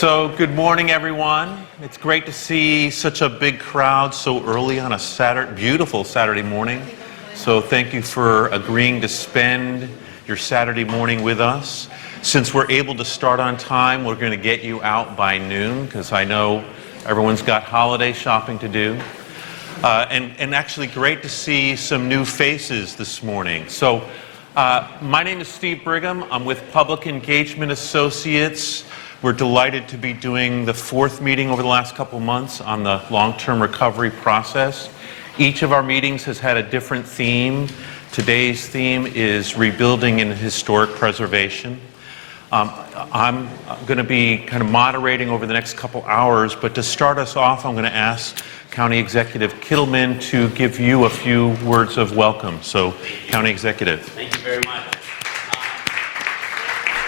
So good morning, everyone. It's great to see such a big crowd so early on a beautiful Saturday morning. So thank you for agreeing to spend your Saturday morning with us. Since we're able to start on time, we're going to get you out by noon because I know everyone's got holiday shopping to do. And actually great to see some new faces this morning. So my name is Steve Brigham. I'm with Public Engagement Associates. We're delighted to be doing the fourth meeting over the last couple months on the long-term recovery process. Each of our meetings has had a different theme. Today's theme is rebuilding and historic preservation. I'm going to be kind of moderating over the next couple hours, but to start us off, I'm going to ask County Executive Kittleman to give you a few words of welcome. So, County Executive. Thank you very much.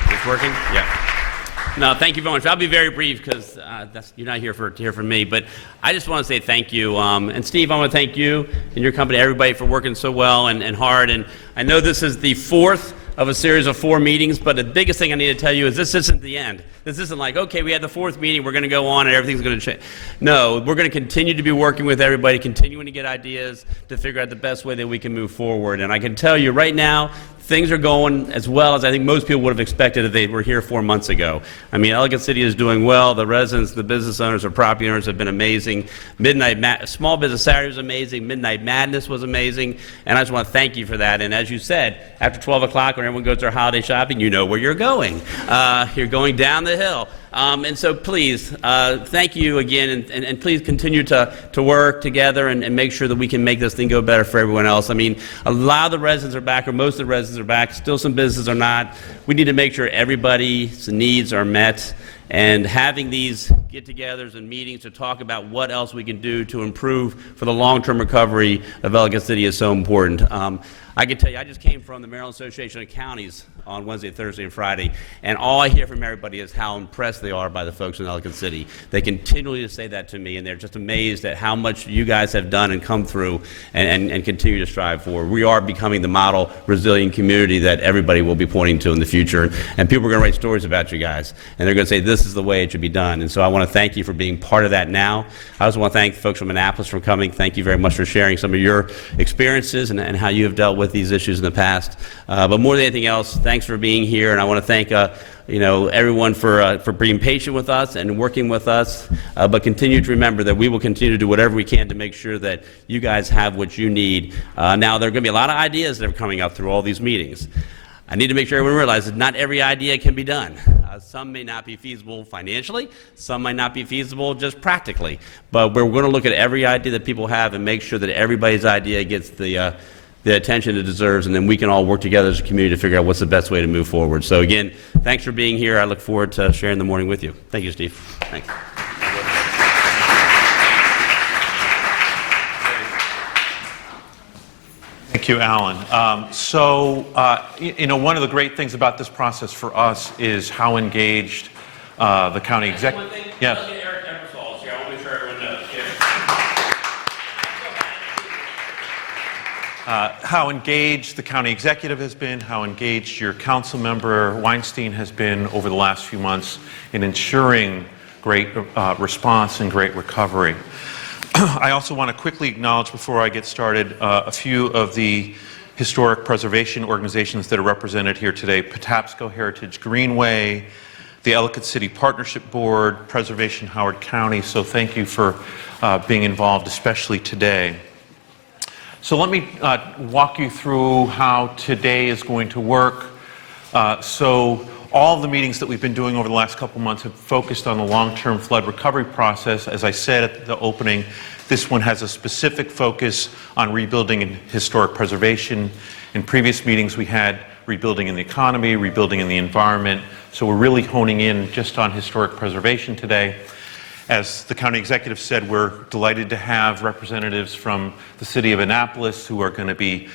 Is this working? Yeah. No, thank you very much. I'll be very brief because you're not here to hear from me, but I just want to say thank you. And Steve, I want to thank you and your company, everybody, for working so well and hard. And I know this is the fourth of a series of 4 meetings, but the biggest thing I need to tell you is this isn't the end. This isn't like, okay, we had the 4th meeting, we're going to go on and everything's going to change. No, we're going to continue to be working with everybody, continuing to get ideas to figure out the best way that we can move forward. And I can tell you right now, things are going as well as I think most people would have expected if they were here 4 months ago. I mean, Ellicott City is doing well. The residents, the business owners, the property owners have been amazing. Small Business Saturday was amazing. Midnight Madness was amazing. And I just want to thank you for that. And as you said, after 12 o'clock when everyone goes to their holiday shopping, you know where you're going. You're going down the hill. And so please, thank you again, and please continue to work together and make sure that we can make this thing go better for everyone else. I mean, a lot of the residents are back, or most of the residents are back. Still some businesses are not. We need to make sure everybody's needs are met. And having these get-togethers and meetings to talk about what else we can do to improve for the long-term recovery of Ellicott City is so important. I can tell you, I just came from the Maryland Association of Counties on Wednesday, Thursday, and Friday, and all I hear from everybody is how impressed they are by the folks in Ellicott City. They continually say that to me, and they're just amazed at how much you guys have done and come through and continue to strive for. We are becoming the model resilient community that everybody will be pointing to in the future, and people are going to write stories about you guys, and they're going to say this is the way it should be done. And so I want to thank you for being part of that now. I also want to thank the folks from Annapolis for coming. Thank you very much for sharing some of your experiences and how you have dealt with these issues in the past. But more than anything else, thanks for being here, and I want to thank everyone for being patient with us and working with us. But continue to remember that we will continue to do whatever we can to make sure that you guys have what you need. Now there are going to be a lot of ideas that are coming up through all these meetings. I need to make sure everyone realizes not every idea can be done. Some may not be feasible financially, some might not be feasible just practically. But we're going to look at every idea that people have and make sure that everybody's idea gets the attention it deserves, and then we can all work together as a community to figure out what's the best way to move forward. So again, thanks for being here. I look forward to sharing the morning with you. Thank you, Steve. Thanks. Thank you, Alan. One of the great things about this process for us is how engaged the county executive. Yes. How engaged the county executive has been, how engaged your council member Weinstein has been over the last few months in ensuring great response and great recovery. I also want to quickly acknowledge before I get started a few of the historic preservation organizations that are represented here today: Patapsco Heritage Greenway, the Ellicott City Partnership Board, Preservation Howard County. So thank you for being involved, especially today. So let me walk you through how today is going to work. So all of the meetings that we've been doing over the last couple months have focused on the long-term flood recovery process. As I said at the opening, this one has a specific focus on rebuilding and historic preservation. In previous meetings, we had rebuilding in the economy, rebuilding in the environment. So we're really honing in just on historic preservation today. As the county executive said, we're delighted to have representatives from the city of Annapolis who are going to be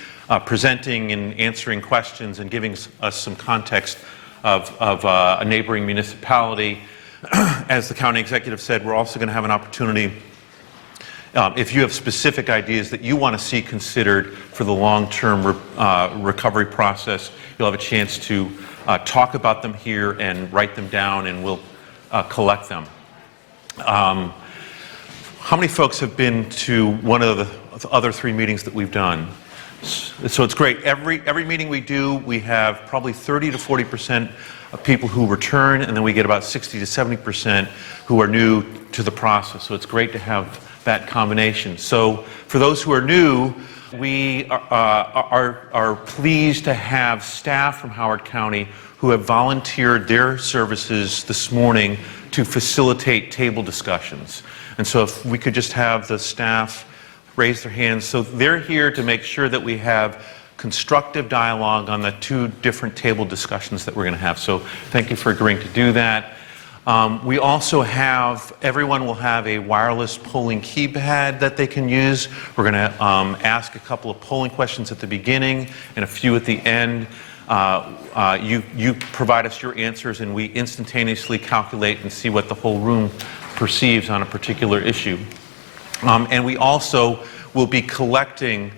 presenting and answering questions and giving us some context of a neighboring municipality. As the county executive said, we're also going to have an opportunity, if you have specific ideas that you want to see considered for the long-term recovery process, you'll have a chance to talk about them here and write them down, and we'll collect them. How many folks have been to one of the other 3 meetings that we've done? So it's great. Every meeting we do, we have probably 30 to 40% of people who return, and then we get about 60 to 70% who are new to the process. So it's great to have that combination. So for those who are new, we are pleased to have staff from Howard County who have volunteered their services this morning to facilitate table discussions. And so if we could just have the staff raise their hands. So they're here to make sure that we have constructive dialogue on the 2 different table discussions that we're going to have. So thank you for agreeing to do that. We also have, everyone will have a wireless polling keypad that they can use. We're going to ask a couple of polling questions at the beginning and a few at the end. You provide us your answers and we instantaneously calculate and see what the whole room perceives on a particular issue. And we also will be collecting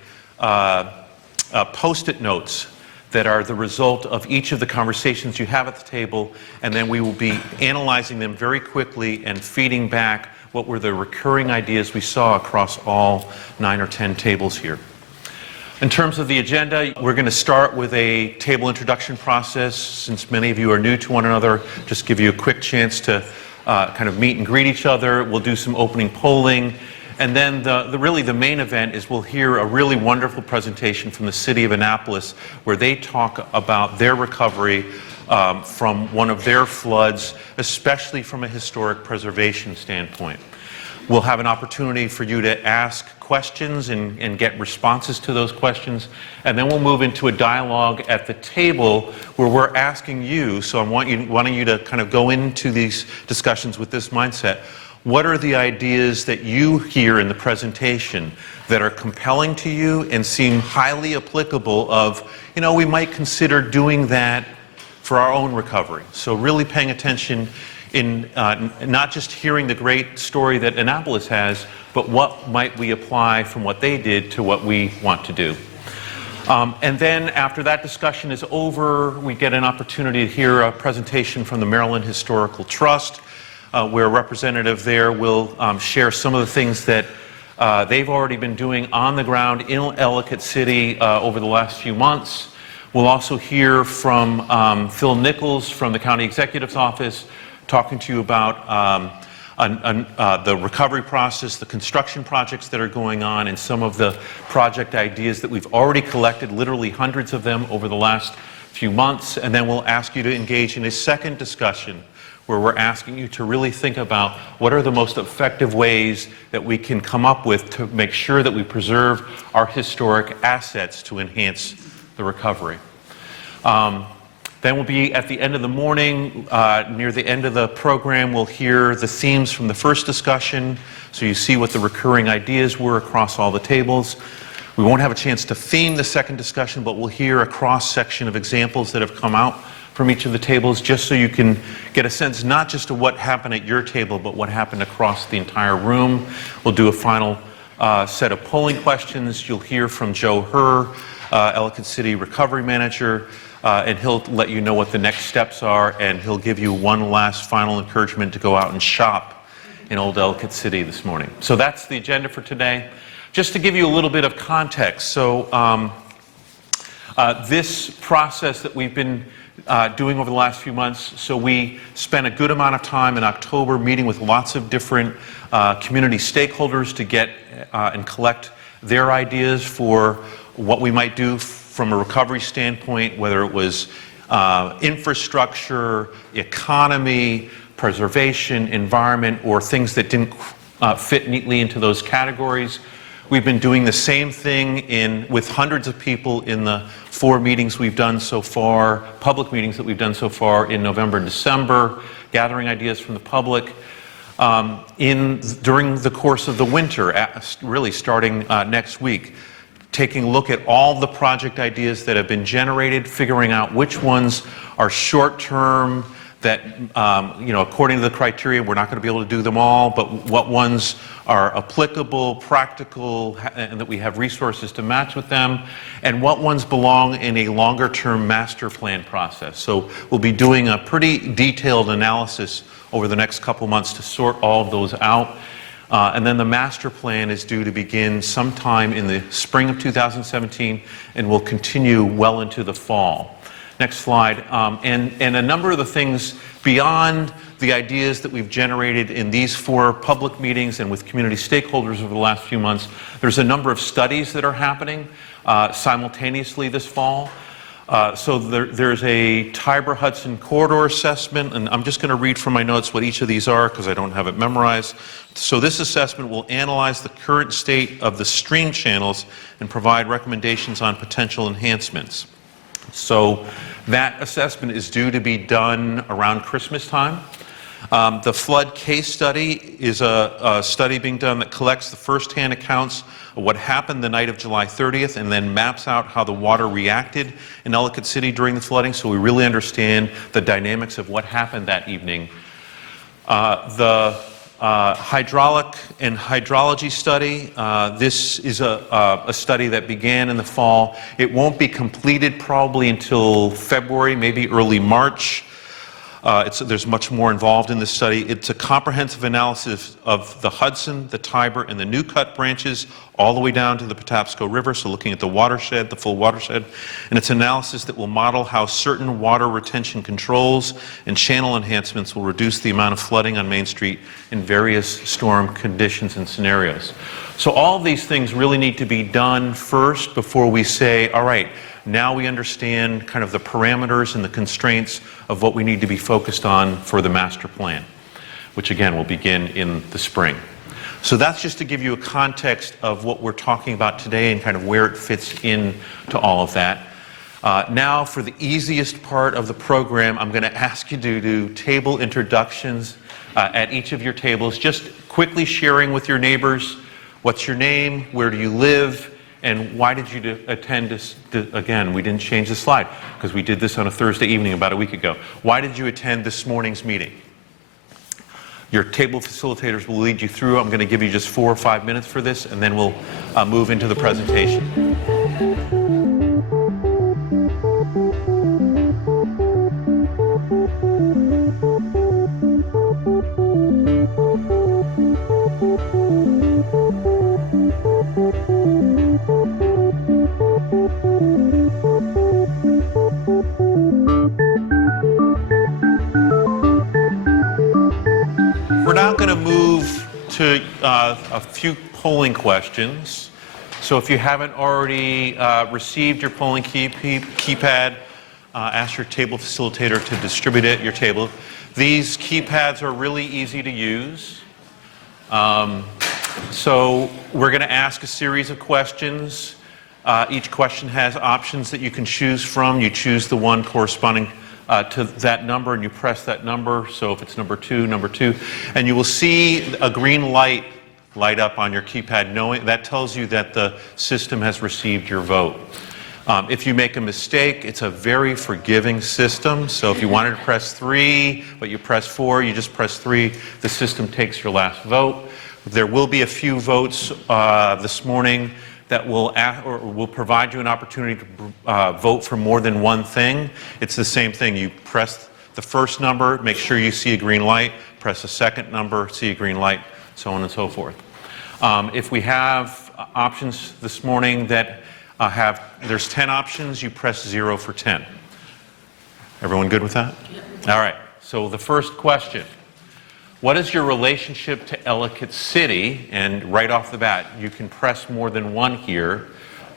Post-it notes that are the result of each of the conversations you have at the table, and then we will be analyzing them very quickly and feeding back what were the recurring ideas we saw across all 9 or 10 tables here. In terms of the agenda, we're going to start with a table introduction process. Since many of you are new to one another, just give you a quick chance to kind of meet and greet each other. We'll do some opening polling. And then really the main event is we'll hear a really wonderful presentation from the city of Annapolis where they talk about their recovery from one of their floods, especially from a historic preservation standpoint. We'll have an opportunity for you to ask questions and get responses to those questions. And then we'll move into a dialogue at the table where we're asking you, so I'm wanting you to kind of go into these discussions with this mindset. What are the ideas that you hear in the presentation that are compelling to you and seem highly applicable of, you know, we might consider doing that for our own recovery? So really paying attention in not just hearing the great story that Annapolis has, but what might we apply from what they did to what we want to do. And then after that discussion is over, we get an opportunity to hear a presentation from the Maryland Historical Trust, where a representative there will share some of the things that they've already been doing on the ground in Ellicott City over the last few months. We'll also hear from Phil Nichols from the County Executive's Office talking to you about the recovery process, the construction projects that are going on, and some of the project ideas that we've already collected, literally hundreds of them over the last few months. And then we'll ask you to engage in a second discussion where we're asking you to really think about what are the most effective ways that we can come up with to make sure that we preserve our historic assets to enhance the recovery. Then we'll be at the end of the morning, near the end of the program, we'll hear the themes from the first discussion, so you see what the recurring ideas were across all the tables. We won't have a chance to theme the second discussion, but we'll hear a cross-section of examples that have come out from each of the tables, just so you can get a sense not just of what happened at your table, but what happened across the entire room. We'll do a final set of polling questions. You'll hear from Joe Herr, Ellicott City Recovery Manager, and he'll let you know what the next steps are, and he'll give you one last final encouragement to go out and shop in Old Ellicott City this morning. So that's the agenda for today. Just to give you a little bit of context, so this process that we've been doing over the last few months, so we spent a good amount of time in October meeting with lots of different community stakeholders to get and collect their ideas for what we might do from a recovery standpoint, whether it was infrastructure, economy, preservation, environment, or things that didn't fit neatly into those categories. We've been doing the same thing with hundreds of people in the 4 meetings we've done so far, public meetings that we've done so far in November and December, gathering ideas from the public. During the course of the winter, really starting next week, taking a look at all the project ideas that have been generated, figuring out which ones are short-term, that, according to the criteria, we're not going to be able to do them all, but what ones are applicable, practical, and that we have resources to match with them, and what ones belong in a longer-term master plan process. So we'll be doing a pretty detailed analysis over the next couple months to sort all of those out. And then the master plan is due to begin sometime in the spring of 2017 and will continue well into the fall. Next slide. And a number of the things beyond the ideas that we've generated in these 4 public meetings and with community stakeholders over the last few months, there's a number of studies that are happening simultaneously this fall. So there's a Tiber-Hudson corridor assessment, and I'm just going to read from my notes what each of these are because I don't have it memorized. So this assessment will analyze the current state of the stream channels and provide recommendations on potential enhancements. So that assessment is due to be done around Christmas time. The flood case study is a study being done that collects the first-hand accounts of what happened the night of July 30th and then maps out how the water reacted in Ellicott City during the flooding, so we really understand the dynamics of what happened that evening. The hydraulic and hydrology study, this is a study that began in the fall. It won't be completed probably until February, maybe early March. There's much more involved in this study. It's a comprehensive analysis of the Hudson, the Tiber, and the New Cut branches all the way down to the Patapsco River, so looking at the watershed, the full watershed. And it's analysis that will model how certain water retention controls and channel enhancements will reduce the amount of flooding on Main Street in various storm conditions and scenarios. So all of these things really need to be done first before we say, all right, now we understand kind of the parameters and the constraints of what we need to be focused on for the master plan, which again will begin in the spring. So that's just to give you a context of what we're talking about today and kind of where it fits in to all of that. Now for the easiest part of the program, I'm going to ask you to do table introductions at each of your tables, just quickly sharing with your neighbors what's your name, where do you live, and why did you attend this? Again, we didn't change the slide because we did this on a Thursday evening about a week ago. Why did you attend this morning's meeting? Your table facilitators will lead you through. I'm going to give you just 4 or 5 minutes for this, and then we'll move into the presentation. We're now going to move to a few polling questions. So if you haven't already received your polling keypad, ask your table facilitator to distribute it at your table. These keypads are really easy to use. So we're going to ask a series of questions. Each question has options that you can choose from. You choose the one corresponding to that number and you press that number. So if it's number two, and you will see a green light light up on your keypad. Knowing that tells you that the system has received your vote. If you make a mistake, it's a very forgiving system. So if you wanted to press 3, but you press 4, you just press 3. The system takes your last vote. There will be a few votes this morning that will provide you an opportunity to vote for more than one thing. It's the same thing. You press the first number, make sure you see a green light, press the second number, see a green light, so on and so forth. If we have options this morning that there's 10 options, you press 0 for 10. Everyone good with that? Yep. All right, so the first question. What is your relationship to Ellicott City? And right off the bat, you can press more than one here.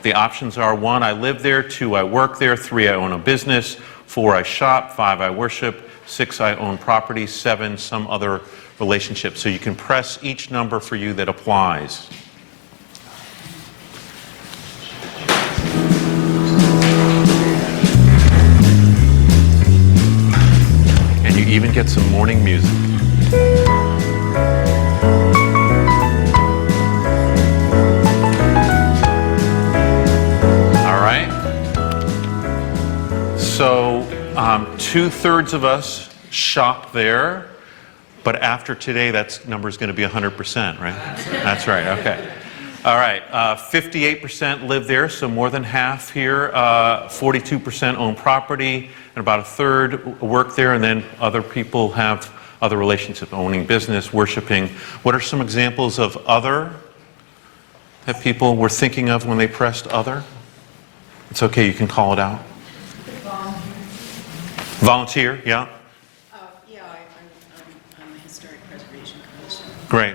The options are 1, I live there, 2, I work there, 3, I own a business, 4, I shop, 5, I worship, 6, I own property, 7, some other relationship. So you can press each number for you that applies. And you even get some morning music. All right. So 2/3 of us shop there, but after today, that number is going to be 100%, right? That's right. Okay. All right. 58% live there, so more than half here. 42% own property, and about 1/3 work there, and then other people have other relationships, owning business, worshiping. What are some examples of other that people were thinking of when they pressed other? It's okay, you can call it out. Volunteer, yeah. Yeah, I'm on the Historic Preservation Commission. Great.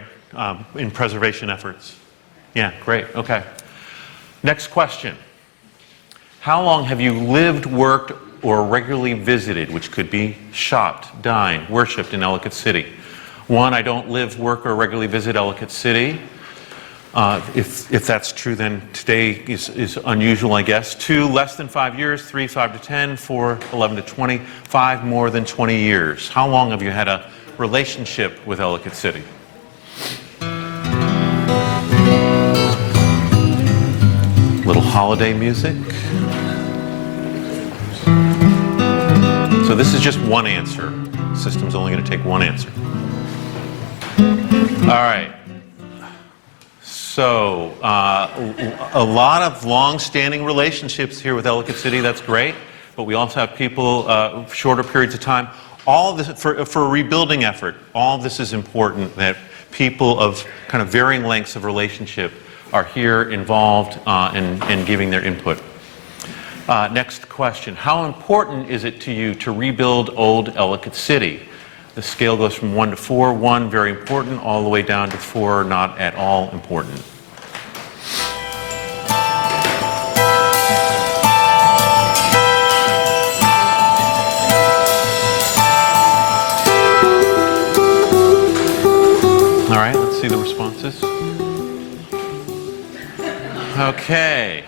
In preservation efforts. Yeah, great. Okay. Next question. How long have you lived, worked, or regularly visited, which could be shopped, dined, worshipped in Ellicott City? 1, I don't live, work, or regularly visit Ellicott City. If that's true, then today is unusual, I guess. 2, less than 5 years. 3, 5 to 10. 4, 11 to 20. 5, more than 20 years. How long have you had a relationship with Ellicott City? Little holiday music. So this is just one answer. The system's only going to take one answer. All right. So, a lot of long-standing relationships here with Ellicott City. That's great. But we also have people shorter periods of time. All of this, for a rebuilding effort, all of this is important, that people of kind of varying lengths of relationship are here involved and giving their input. Next question. How important is it to you to rebuild old Ellicott City? The scale goes from 1 to 4, 1 very important, all the way down to 4 not at all important. All right, let's see the responses. Okay.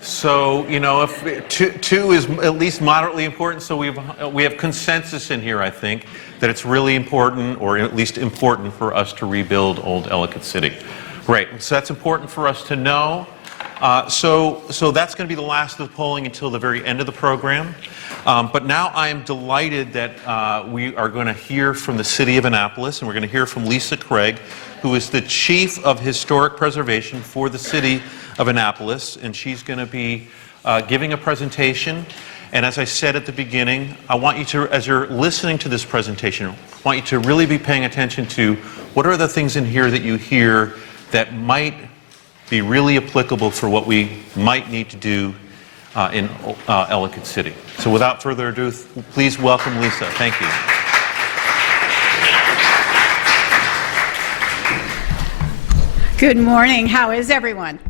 So, you know, if two is at least moderately important, so we have consensus in here, I think, that it's really important, or at least important, for us to rebuild old Ellicott City. Great. So that's important for us to know. So that's going to be the last of the polling until the very end of the program. But now I am delighted that we are going to hear from the City of Annapolis, and we're going to hear from Lisa Craig, who is the Chief of Historic Preservation for the City of Annapolis, and she's going to be giving a presentation. And as I said at the beginning, I want you to, as you're listening to this presentation, I want you to really be paying attention to what are the things in here that you hear that might be really applicable for what we might need to do in Ellicott City. So without further ado, please welcome Lisa. Thank you. Good morning. How is everyone?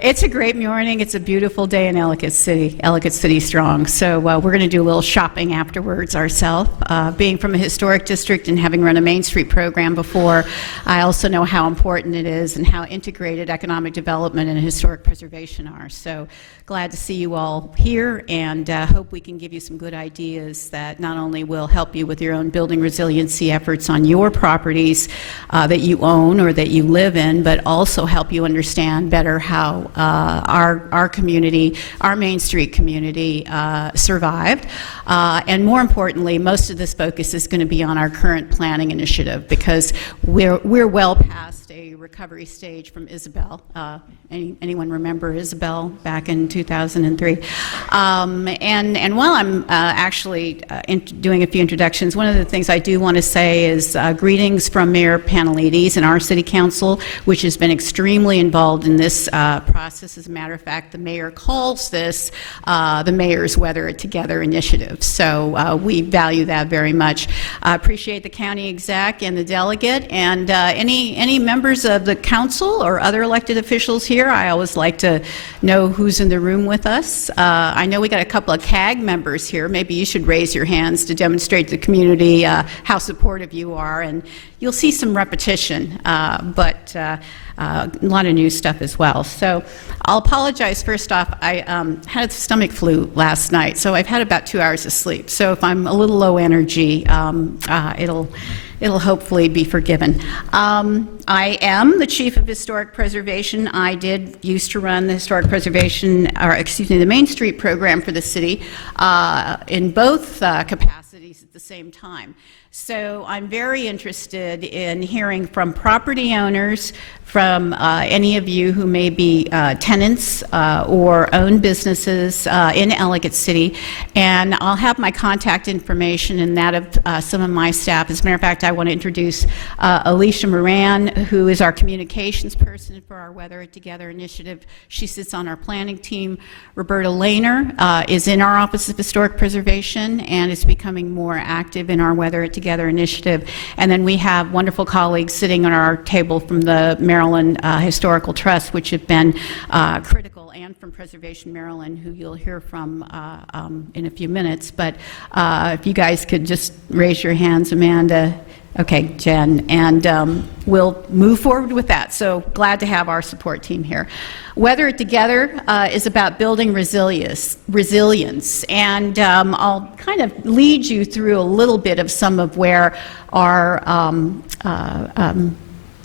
It's a great morning. It's a beautiful day in Ellicott City strong. So we're going to do a little shopping afterwards ourselves. Being from a historic district and having run a Main Street program before, I also know how important it is and how integrated economic development and historic preservation are. So glad to see you all here, and hope we can give you some good ideas that not only will help you with your own building resiliency efforts on your properties that you own or that you live in, but also help you understand better how our community, our Main Street community, survived. And more importantly, most of this focus is going to be on our current planning initiative, because we're well past a recovery stage from Isabel. Anyone remember Isabel back in 2003? And while I'm actually doing a few introductions, one of the things I do want to say is greetings from Mayor Panelides and our City Council, which has been extremely involved in this process. As a matter of fact, the mayor calls this the Mayor's Weather It Together initiative. So we value that very much. I appreciate the county exec and the delegate, and any members of the council or other elected officials here. I always like to know who's in the room with us. I know we got a couple of CAG members here. Maybe you should raise your hands to demonstrate to the community how supportive you are, and you'll see some repetition, but a lot of new stuff as well. So I'll apologize first off. I had a stomach flu last night, so I've had about 2 hours of sleep. So if I'm a little low energy, it'll hopefully be forgiven. I am the Chief of Historic Preservation. I used to run the Historic Preservation, or excuse me, the Main Street program for the city in both capacities at the same time. So I'm very interested in hearing from property owners, from any of you who may be tenants or own businesses in Ellicott City, and I'll have my contact information and that of some of my staff. As a matter of fact, I want to introduce Alicia Moran, who is our communications person for our Weather It Together initiative. She sits on our planning team. Roberta Lehner is in our Office of Historic Preservation and is becoming more active in our Weather It Together initiative. And then we have wonderful colleagues sitting on our table from the Maryland Historical Trust, which have been critical, and from Preservation Maryland, who you'll hear from in a few minutes. But if you guys could just raise your hands, Amanda, okay, Jen, and we'll move forward with that. So glad to have our support team here. Weather It Together is about building resilience, and I'll kind of lead you through a little bit of some of where our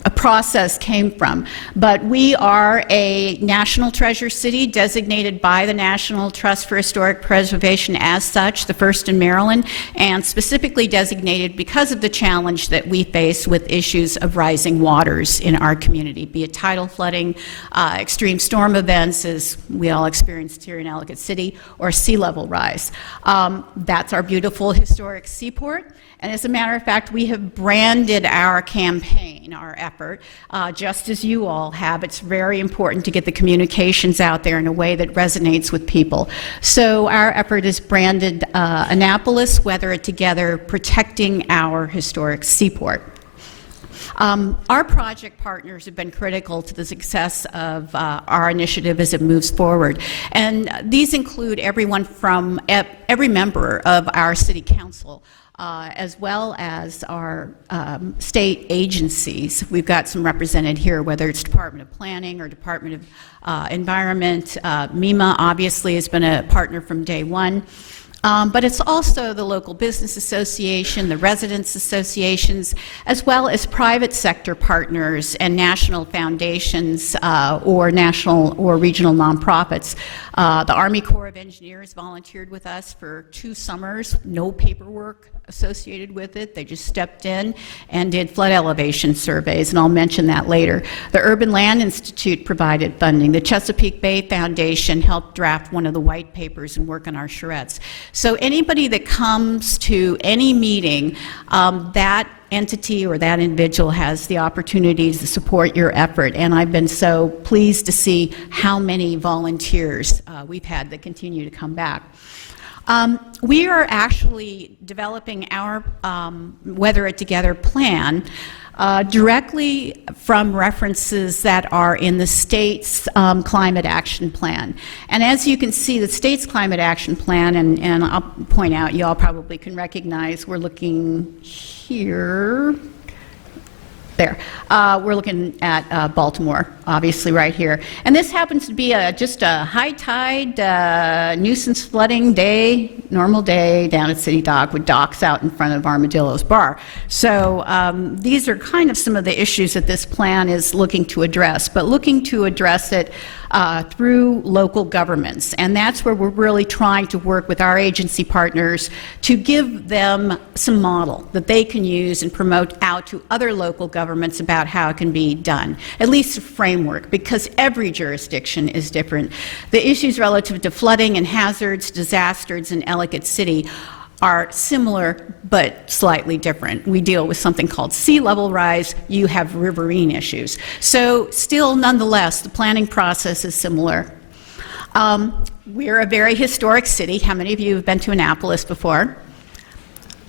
a process came from. But we are a National Treasure City designated by the National Trust for Historic Preservation as such, the first in Maryland, and specifically designated because of the challenge that we face with issues of rising waters in our community, be it tidal flooding, extreme storm events, as we all experienced here in Ellicott City, or sea level rise. That's our beautiful historic seaport. And as a matter of fact, we have branded our campaign, our effort, just as you all have. It's very important to get the communications out there in a way that resonates with people. So our effort is branded Annapolis, Weather It Together, protecting our historic seaport. Our project partners have been critical to the success of our initiative as it moves forward. And these include everyone from every member of our city council, as well as our state agencies. We've got some represented here, whether it's Department of Planning or Department of Environment. MEMA obviously has been a partner from day one. But it's also the local business association, the residents associations, as well as private sector partners and national foundations or national or regional nonprofits. The Army Corps of Engineers volunteered with us for 2 summers, no paperwork associated with it. They just stepped in and did flood elevation surveys, and I'll mention that later. The Urban Land Institute provided funding. The Chesapeake Bay Foundation helped draft one of the white papers and work on our charrettes. So anybody that comes to any meeting, that entity or that individual has the opportunity to support your effort, and I've been so pleased to see how many volunteers we've had that continue to come back. We are actually developing our Weather It Together plan directly from references that are in the state's climate action plan. And as you can see, the state's climate action plan, and I'll point out, you all probably can recognize, we're looking here. There. We're looking at Baltimore, obviously right here. And this happens to be just a high tide, nuisance flooding day, normal day down at City Dock with docks out in front of Armadillo's Bar. So these are kind of some of the issues that this plan is looking to address, but looking to address it through local governments. And that's where we're really trying to work with our agency partners to give them some model that they can use and promote out to other local governments about how it can be done, at least a framework, because every jurisdiction is different. The issues relative to flooding and hazards, disasters in Ellicott City are similar but slightly different. We deal with something called sea level rise. You have riverine issues. So still, nonetheless, the planning process is similar. We're a very historic city. How many of you have been to Annapolis before?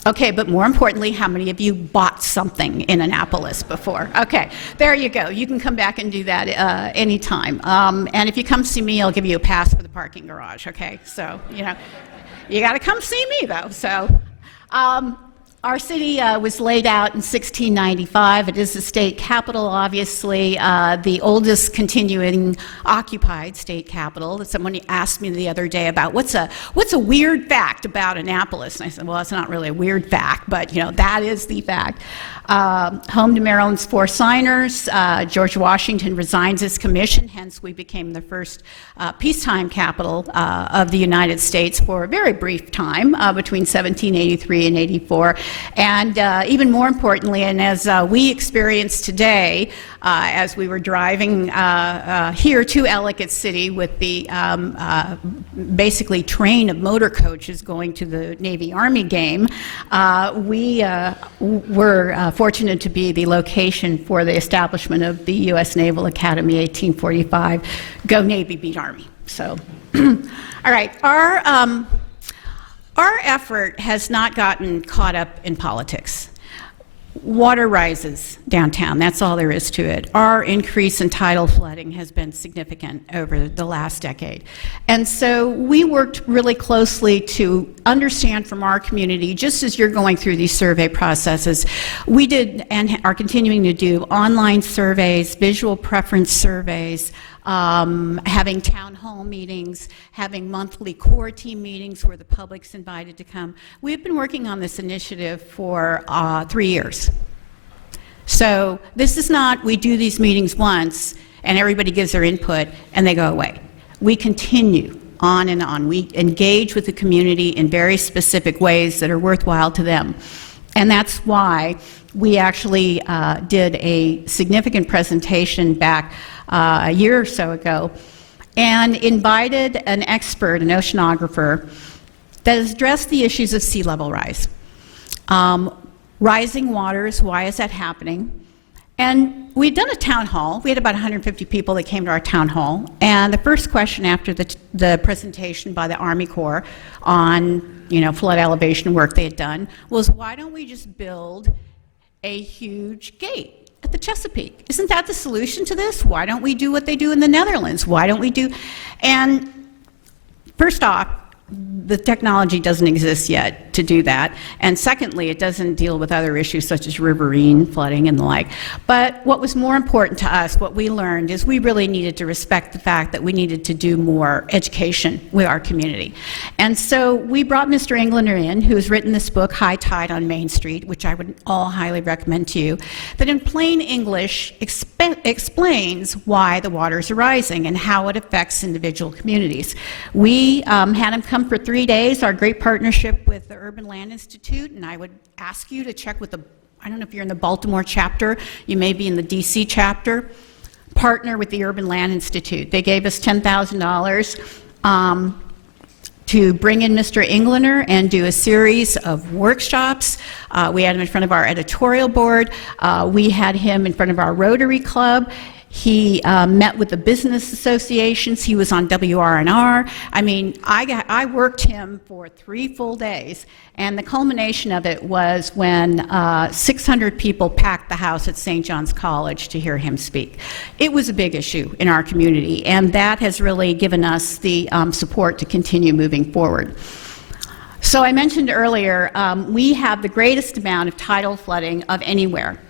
Okay, but more importantly, how many of you bought something in Annapolis before? Okay, there you go. You can come back and do that anytime. And if you come see me, I'll give you a pass for the parking garage, okay? So, you know, you got to come see me, though. So, our city was laid out in 1695. It is the state capital, obviously, the oldest continuing occupied state capital. Someone asked me the other day about what's a weird fact about Annapolis, and I said, well, it's not really a weird fact, but you know that is the fact. Home to Maryland's 4 signers. George Washington resigns his commission, hence we became the first peacetime capital of the United States for a very brief time, between 1783 and 84. And even more importantly, and as we experienced today, as we were driving here to Ellicott City with the basically train of motor coaches going to the Navy-Army game, we were fortunate to be the location for the establishment of the U.S. Naval Academy 1845. Go Navy, beat Army. So, all right, our effort has not gotten caught up in politics. Water rises downtown, that's all there is to it. Our increase in tidal flooding has been significant over the last decade. And so we worked really closely to understand from our community, just as you're going through these survey processes, we did and are continuing to do online surveys, visual preference surveys, having town hall meetings, having monthly core team meetings where the public's invited to come. We've been working on this initiative for 3 years. So this is not, we do these meetings once and everybody gives their input and they go away. We continue on and on. We engage with the community in very specific ways that are worthwhile to them. And that's why we actually did a significant presentation back a year or so ago and invited an expert, an oceanographer, that has addressed the issues of sea level rise. Rising waters, why is that happening? And we'd done a town hall. We had about 150 people that came to our town hall. And the first question after the presentation by the Army Corps on, flood elevation work they had done was, why don't we just build a huge gate at the Chesapeake? Isn't that the solution to this? Why don't we do what they do in the Netherlands? Why don't we do? And first off, the technology doesn't exist yet to do that. And secondly, it doesn't deal with other issues such as riverine flooding and the like. But what was more important to us, what we learned, is we really needed to respect the fact that we needed to do more education with our community. And so we brought Mr. Englander in, who's written this book, High Tide on Main Street, which I would all highly recommend to you, that in plain English explains why the waters are rising and how it affects individual communities. We had him come for 3 days, our great partnership with the Urban Land Institute, and I would ask you to check with I don't know if you're in the Baltimore chapter, you may be in the DC chapter, partner with the Urban Land Institute. They gave us $10,000 to bring in Mr. Englander and do a series of workshops. We had him in front of our editorial board. We had him in front of our Rotary Club. He met with the business associations. He was on WRNR. I mean, I worked him for 3 full days, and the culmination of it was when 600 people packed the house at St. John's College to hear him speak. It was a big issue in our community, and that has really given us the support to continue moving forward. So I mentioned earlier, we have the greatest amount of tidal flooding of anywhere.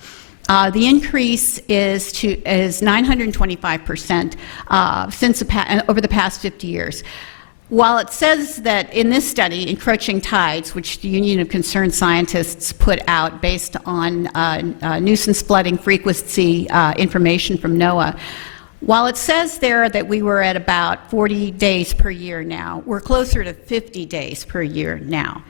The increase is 925% over the past 50 years. While it says that in this study, Encroaching Tides, which the Union of Concerned Scientists put out based on nuisance flooding frequency information from NOAA, while it says there that we were at about 40 days per year now, we're closer to 50 days per year now.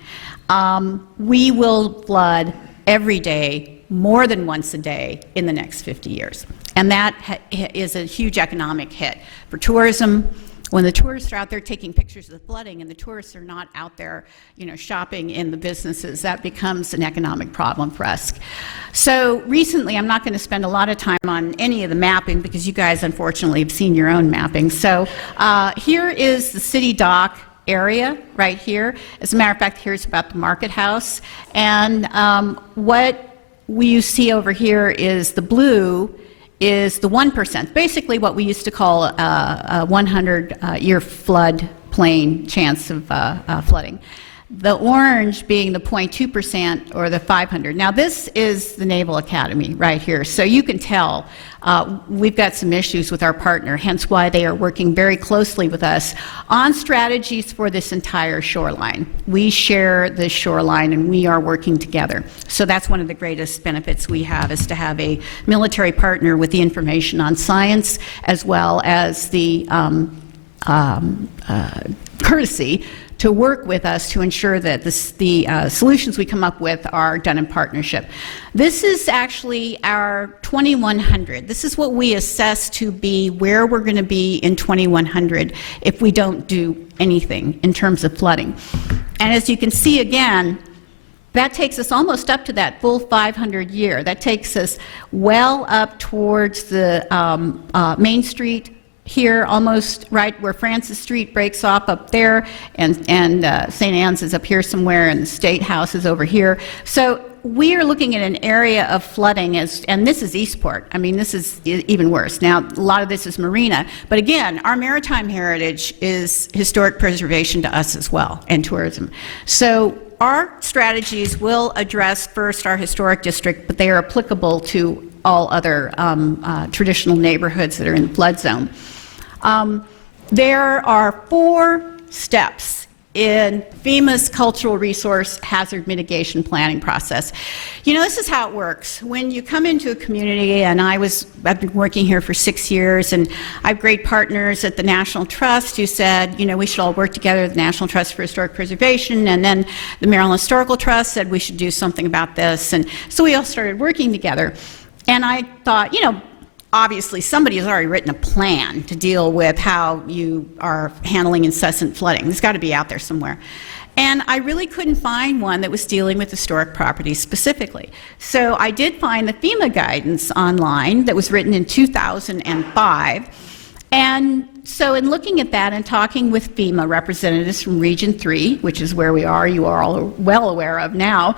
We will flood every day, more than once a day in the next 50 years. And that is a huge economic hit for tourism. When the tourists are out there taking pictures of the flooding and the tourists are not out there, shopping in the businesses, that becomes an economic problem for us. So recently, I'm not going to spend a lot of time on any of the mapping because you guys unfortunately have seen your own mapping. So here is the city dock area right here. As a matter of fact, here's about the market house. And what you see over here is the blue is the 1%, basically what we used to call a 100-year flood plain chance of flooding. The orange being the 0.2% or the 500. Now this is the Naval Academy right here, so you can tell we've got some issues with our partner, hence why they are working very closely with us on strategies for this entire shoreline. We share this shoreline and we are working together. So that's one of the greatest benefits we have, is to have a military partner with the information on science as well as the courtesy to work with us to ensure that the solutions we come up with are done in partnership. This is actually our 2100. This is what we assess to be where we're going to be in 2100 if we don't do anything in terms of flooding. And as you can see again, that takes us almost up to that full 500 year. That takes us well up towards the Main Street here, almost right where Francis Street breaks off up there, and St. Anne's is up here somewhere, and the State House is over here. So we are looking at an area of flooding, and this is Eastport. I mean, this is even worse. Now, a lot of this is marina, but again, our maritime heritage is historic preservation to us as well, and tourism. So our strategies will address first our historic district, but they are applicable to all other traditional neighborhoods that are in the flood zone. There are 4 steps in FEMA's cultural resource hazard mitigation planning process. You know, this is how it works. When you come into a community, and I've been working here for 6 years, and I have great partners at the National Trust who said, you know, we should all work together, the National Trust for Historic Preservation, and then the Maryland Historical Trust said we should do something about this, and so we all started working together. And I thought, you know, obviously somebody has already written a plan to deal with how you are handling incessant flooding. It's got to be out there somewhere. And I really couldn't find one that was dealing with historic properties specifically. So I did find the FEMA guidance online that was written in 2005. And so in looking at that and talking with FEMA representatives from Region 3, which is where we are, you are all well aware of now,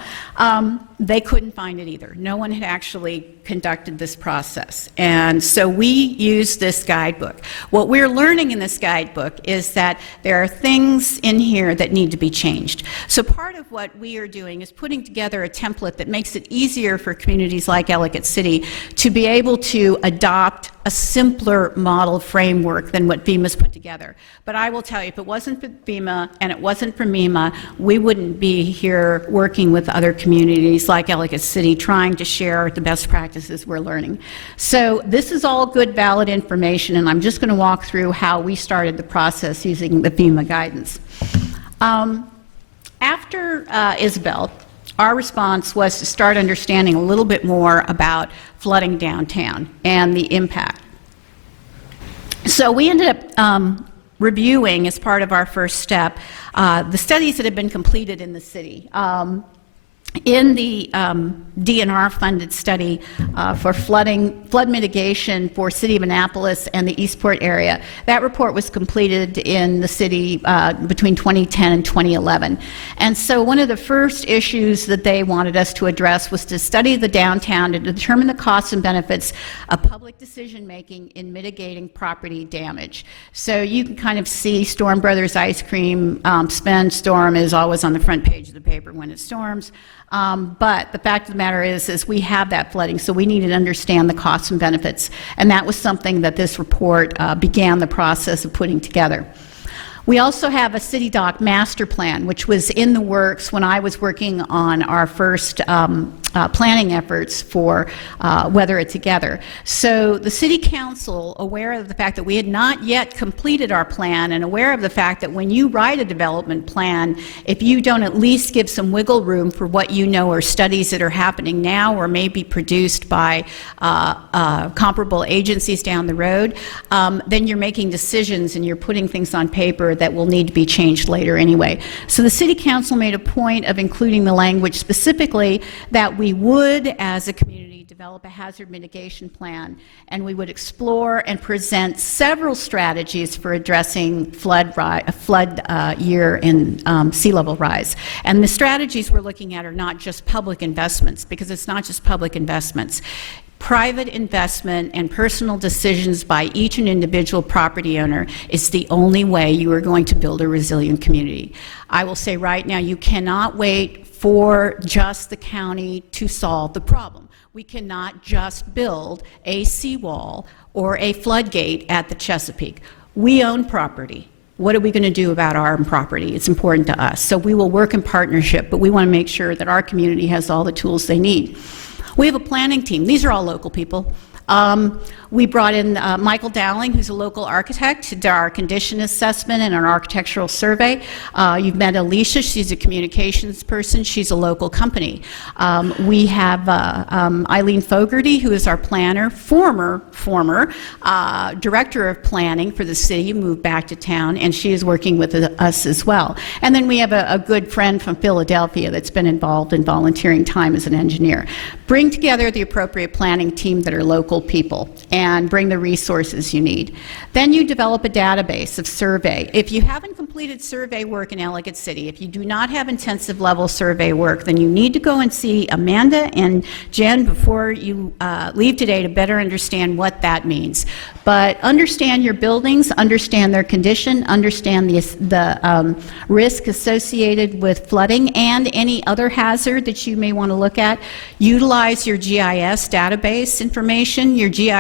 they couldn't find it either. No one had actually conducted this process. And so we used this guidebook. What we're learning in this guidebook is that there are things in here that need to be changed. So part of what we are doing is putting together a template that makes it easier for communities like Ellicott City to be able to adopt a simpler model framework than what FEMA's put together. But I will tell you, if it wasn't for FEMA and it wasn't for MEMA, we wouldn't be here working with other communities like Ellicott City trying to share the best practices we're learning. So this is all good, valid information, and I'm just going to walk through how we started the process using the FEMA guidance. After Isabel, our response was to start understanding a little bit more about flooding downtown and the impact. So we ended up reviewing, as part of our first step, the studies that have been completed in the city. In the DNR-funded study for flood mitigation for City of Annapolis and the Eastport area, that report was completed in the city between 2010 and 2011. And so one of the first issues that they wanted us to address was to study the downtown to determine the costs and benefits of public decision-making in mitigating property damage. So you can kind of see Storm Brothers Ice Cream, spend storm is always on the front page of the paper when it storms. But the fact of the matter is we have that flooding, so we needed to understand the costs and benefits. And that was something that this report began the process of putting together. We also have a city dock master plan, which was in the works when I was working on our first planning efforts for Weather It Together. So the city council, aware of the fact that we had not yet completed our plan and aware of the fact that when you write a development plan, if you don't at least give some wiggle room for what you know are studies that are happening now or may be produced by comparable agencies down the road, then you're making decisions and you're putting things on paper that will need to be changed later anyway. So the City Council made a point of including the language specifically that we would, as a community, develop a hazard mitigation plan, and we would explore and present several strategies for addressing flood year and sea level rise. And the strategies we're looking at are not just public investments, because it's not just public investments. Private investment and personal decisions by each and individual property owner is the only way you are going to build a resilient community. I will say right now, you cannot wait for just the county to solve the problem. We cannot just build a seawall or a floodgate at the Chesapeake. We own property. What are we going to do about our property? It's important to us. So we will work in partnership, but we want to make sure that our community has all the tools they need. We have a planning team. These are all local people. We brought in Michael Dowling, who's a local architect, to do our condition assessment and an architectural survey. You've met Alicia. She's a communications person. She's a local company. We have Eileen Fogarty, who is our planner, former director of planning for the city, moved back to town, and she is working with us as well. And then we have a good friend from Philadelphia that's been involved in volunteering time as an engineer. Bring together the appropriate planning team that are local people and bring the resources you need. Then you develop a database of survey. If you haven't completed survey work in Ellicott City, if you do not have intensive level survey work, then you need to go and see Amanda and Jen before you leave today to better understand what that means. But understand your buildings, understand their condition, understand the risk associated with flooding and any other hazard that you may want to look at. Utilize your GIS database information.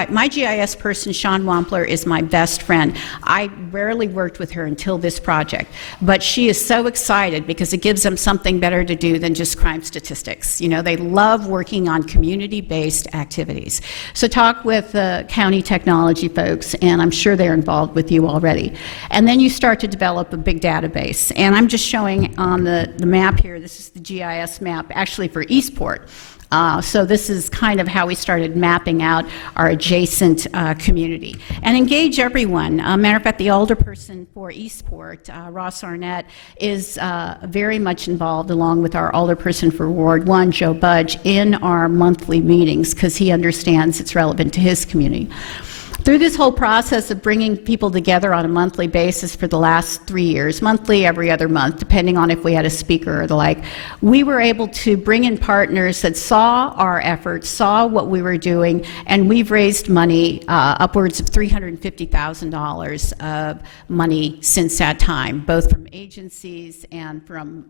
My GIS person, Sean Wampler, is my best friend. I rarely worked with her until this project, but she is so excited because it gives them something better to do than just crime statistics. You know, they love working on community-based activities. So talk with the county technology folks, and I'm sure they're involved with you already. And then you start to develop a big database. And I'm just showing on the map here, this is the GIS map actually for Eastport. So this is kind of how we started mapping out our adjacent community. And engage everyone. Matter of fact, the alderperson for Eastport, Ross Arnett, is very much involved, along with our alderperson for Ward 1, Joe Budge, in our monthly meetings because he understands it's relevant to his community. Through this whole process of bringing people together on a monthly basis for the last 3 years, monthly, every other month, depending on if we had a speaker or the like, we were able to bring in partners that saw our efforts, saw what we were doing, and we've raised money, upwards of $350,000 of money since that time, both from agencies and from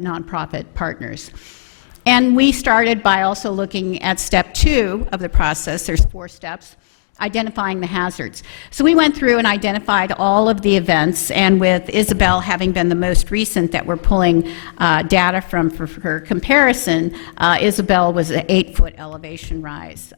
nonprofit partners. And we started by also looking at step 2 of the process. There's 4 steps. Identifying the hazards. So we went through and identified all of the events, and with Isabel having been the most recent that we're pulling data from for her comparison, Isabel was an 8-foot elevation rise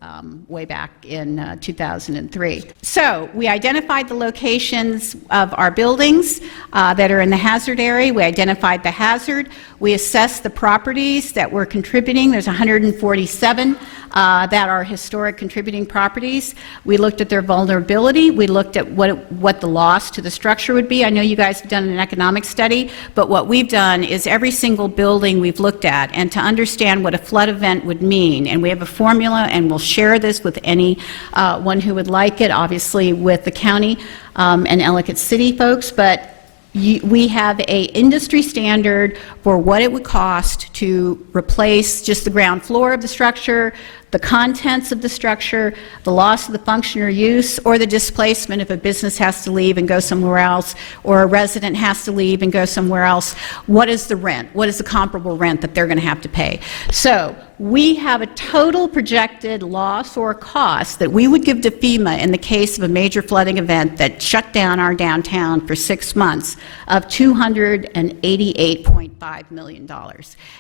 way back in 2003. So we identified the locations of our buildings that are in the hazard area. We identified the hazard. We assessed the properties that were contributing. There's 147 that are historic contributing properties. We looked at their vulnerability. We looked at what the loss to the structure would be. I know you guys have done an economic study, but what we've done is every single building we've looked at, and to understand what a flood event would mean. And we have a formula, and we'll share this with anyone who would like it, obviously with the county and Ellicott City folks, but we have a industry standard for what it would cost to replace just the ground floor of the structure, the contents of the structure, the loss of the function or use, or the displacement if a business has to leave and go somewhere else, or a resident has to leave and go somewhere else. What is the rent? What is the comparable rent that they're going to have to pay? So we have a total projected loss or cost that we would give to FEMA in the case of a major flooding event that shut down our downtown for 6 months of $288.5 million.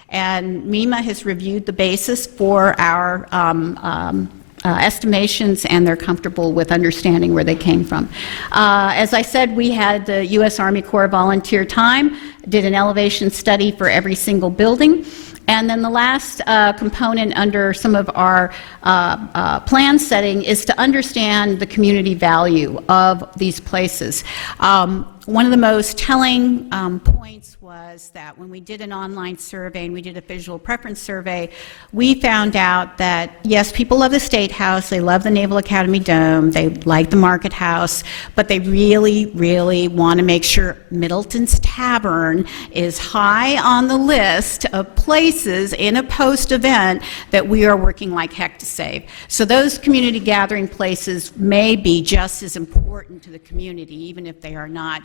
And MEMA has reviewed the basis for our estimations, and they're comfortable with understanding where they came from. As I said, we had the U.S. Army Corps volunteer time, did an elevation study for every single building. And then the last component under some of our plan setting is to understand the community value of these places. One of the most telling points was that when we did an online survey and we did a visual preference survey, we found out that, yes, people love the State House, they love the Naval Academy Dome, they like the Market House, but they really, really want to make sure Middleton's Tavern is high on the list of places in a post-event that we are working like heck to save. So those community gathering places may be just as important to the community, even if they are not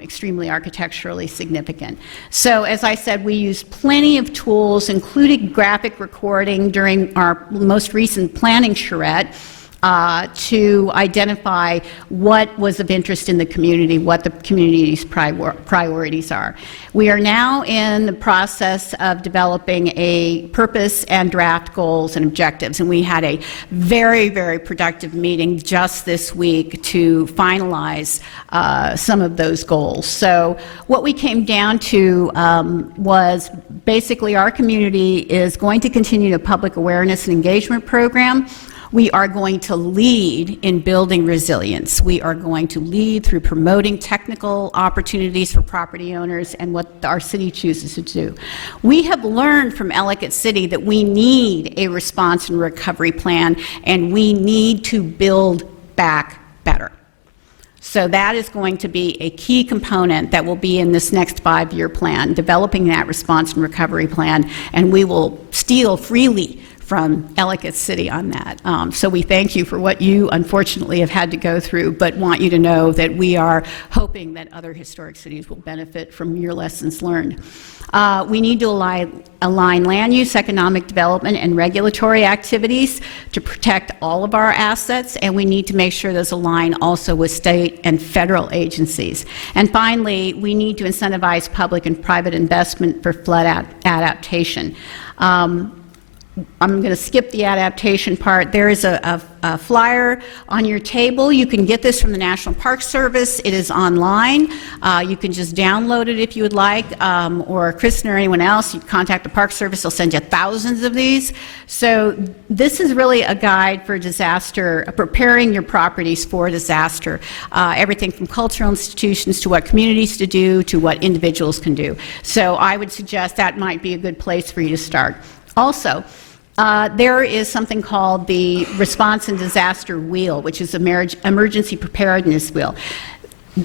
extremely architecturally significant. So as I said, we used plenty of tools, including graphic recording during our most recent planning charrette. to identify what was of interest in the community, what the community's priorities are. We are now in the process of developing a purpose and draft goals and objectives, and we had a very, very productive meeting just this week to finalize some of those goals. So what we came down to was basically our community is going to continue a public awareness and engagement program. We are going to lead in building resilience. We are going to lead through promoting technical opportunities for property owners and what our city chooses to do. We have learned from Ellicott City that we need a response and recovery plan, and we need to build back better. So that is going to be a key component that will be in this next 5-year plan, developing that response and recovery plan, and we will steal freely from Ellicott City on that. So we thank you for what you unfortunately have had to go through, but want you to know that we are hoping that other historic cities will benefit from your lessons learned. We need to align land use, economic development, and regulatory activities to protect all of our assets, and we need to make sure those align also with state and federal agencies. And finally, we need to incentivize public and private investment for flood adaptation. I'm going to skip the adaptation part. There is a flyer on your table. You can get this from the National Park Service. It is online. You can just download it if you would like, or Kristen or anyone else. You contact the Park Service. They'll send you thousands of these. So this is really a guide for disaster, preparing your properties for disaster. Everything from cultural institutions to what communities to do to what individuals can do. So I would suggest that might be a good place for you to start. Also, there is something called the Response and Disaster Wheel, which is Emergency Preparedness Wheel.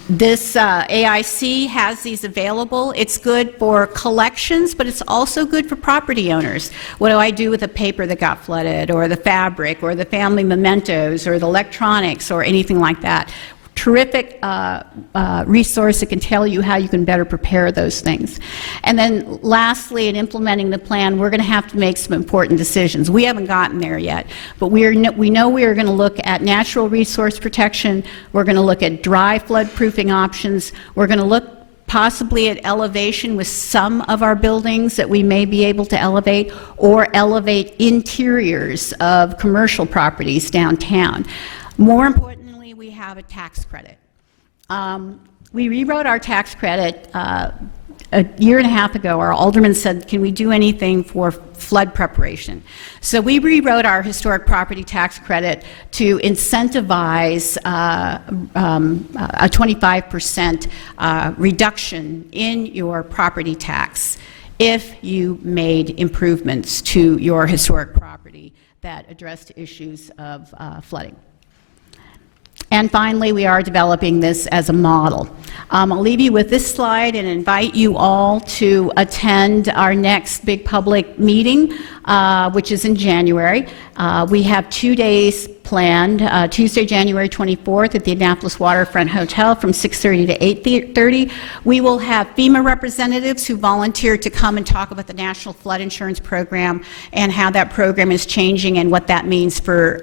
This AIC has these available. It's good for collections, but it's also good for property owners. What do I do with the paper that got flooded, or the fabric, or the family mementos, or the electronics, or anything like that? Terrific resource that can tell you how you can better prepare those things. And then lastly, in implementing the plan, we're going to have to make some important decisions. We haven't gotten there yet, but we know we are going to look at natural resource protection. We're going to look at dry flood proofing options. We're going to look possibly at elevation with some of our buildings that we may be able to elevate, or elevate interiors of commercial properties downtown. More importantly, we have a tax credit. We rewrote our tax credit a year and a half ago. Our alderman said, can we do anything for flood preparation? So we rewrote our historic property tax credit to incentivize a 25% reduction in your property tax if you made improvements to your historic property that addressed issues of flooding. And finally, we are developing this as a model. I'll leave you with this slide and invite you all to attend our next big public meeting, which is in January. We have 2 days planned, Tuesday, January 24th at the Annapolis Waterfront Hotel from 6:30 to 8:30. We will have FEMA representatives who volunteer to come and talk about the National Flood Insurance Program and how that program is changing and what that means for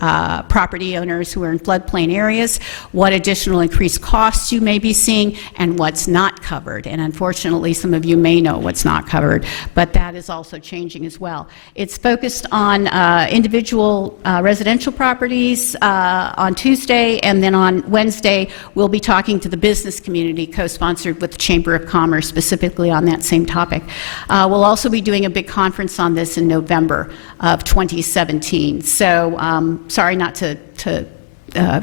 property owners who are in floodplain areas, what additional increased costs you may be seeing, and what's not covered. And unfortunately, some of you may know what's not covered, but that is also changing as well. It's focused on individual residential properties on Tuesday, and then on Wednesday we'll be talking to the business community, co-sponsored with the Chamber of Commerce, specifically on that same topic. We'll also be doing a big conference on this in November of 2017. So sorry not to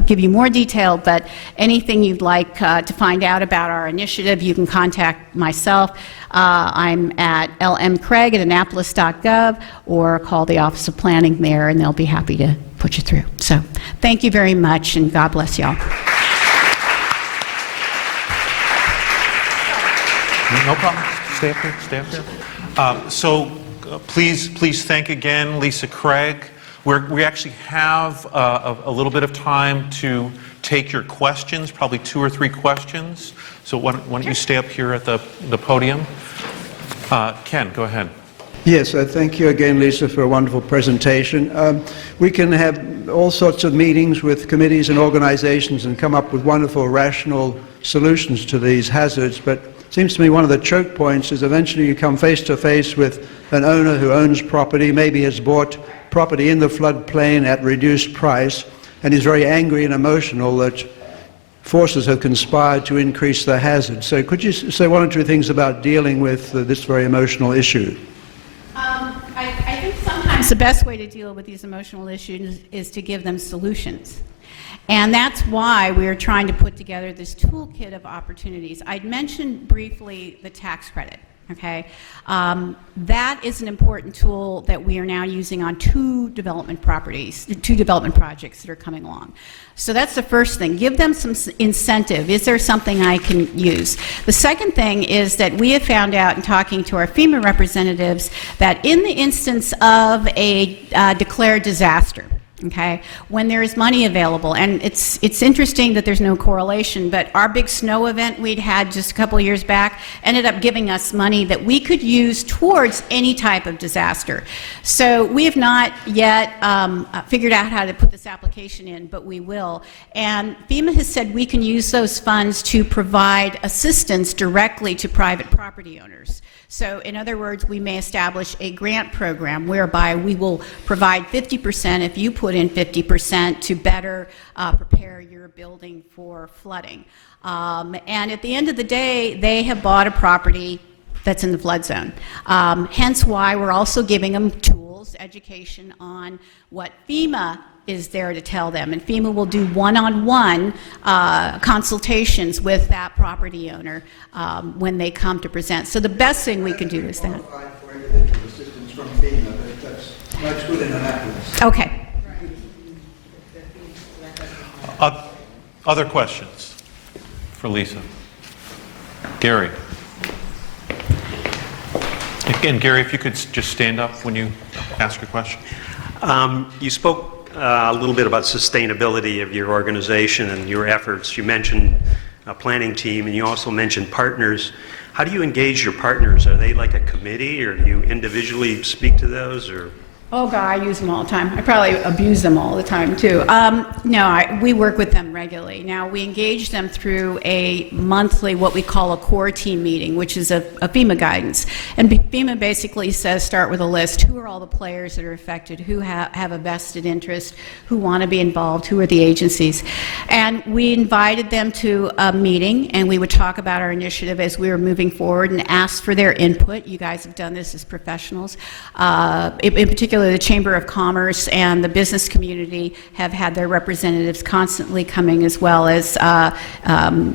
give you more detail, but anything you'd like to find out about our initiative, you can contact myself. I'm at lmcraig@annapolis.gov, or call the Office of Planning there, and they'll be happy to put you through. So thank you very much, and God bless y'all. No problem. Stay up here. Stay up here. Please thank again Lisa Craig. We actually have a little bit of time to take your questions, probably 2 or 3 questions. So why don't you stay up here at the podium? Ken, go ahead. Yes, thank you again, Lisa, for a wonderful presentation. We can have all sorts of meetings with committees and organizations and come up with wonderful, rational solutions to these hazards, but it seems to me one of the choke points is eventually you come face to face with an owner who owns property, maybe has bought property in the floodplain at reduced price, and is very angry and emotional that forces have conspired to increase the hazard. So could you say one or two things about dealing with this very emotional issue? I think sometimes the best way to deal with these emotional issues is to give them solutions. And that's why we are trying to put together this toolkit of opportunities. I'd mentioned briefly the tax credit. Okay, that is an important tool that we are now using on two development projects that are coming along. So that's the first thing. Give them some incentive. Is there something I can use? The second thing is that we have found out in talking to our FEMA representatives that in the instance of a declared disaster, okay, when there is money available, and it's interesting that there's no correlation, but our big snow event we'd had just a couple of years back ended up giving us money that we could use towards any type of disaster. So we have not yet figured out how to put this application in, but we will. And FEMA has said we can use those funds to provide assistance directly to private property owners. So in other words, we may establish a grant program whereby we will provide 50% if you put in 50% to better prepare your building for flooding. And at the end of the day, they have bought a property that's in the flood zone. Hence why we're also giving them tools, education on what FEMA is there to tell them, and FEMA will do one-on-one consultations with that property owner when they come to present. So the best thing we can do is that. For individual assistance from FEMA, but that's much good in Annapolis. Okay. Other questions for Lisa? Gary. Again, Gary, if you could just stand up when you ask your question. You spoke a little bit about sustainability of your organization and your efforts. You mentioned a planning team, and you also mentioned partners. How do you engage your partners? Are they like a committee, or do you individually speak to those? Or Oh, God, I use them all the time. I probably abuse them all the time, too. No, we work with them regularly. Now, we engage them through a monthly, what we call a core team meeting, which is a FEMA guidance. And FEMA basically says, start with a list. Who are all the players that are affected? Who have a vested interest? Who want to be involved? Who are the agencies? And we invited them to a meeting, and we would talk about our initiative as we were moving forward and ask for their input. You guys have done this as professionals. In particular, the Chamber of Commerce and the business community have had their representatives constantly coming, as well as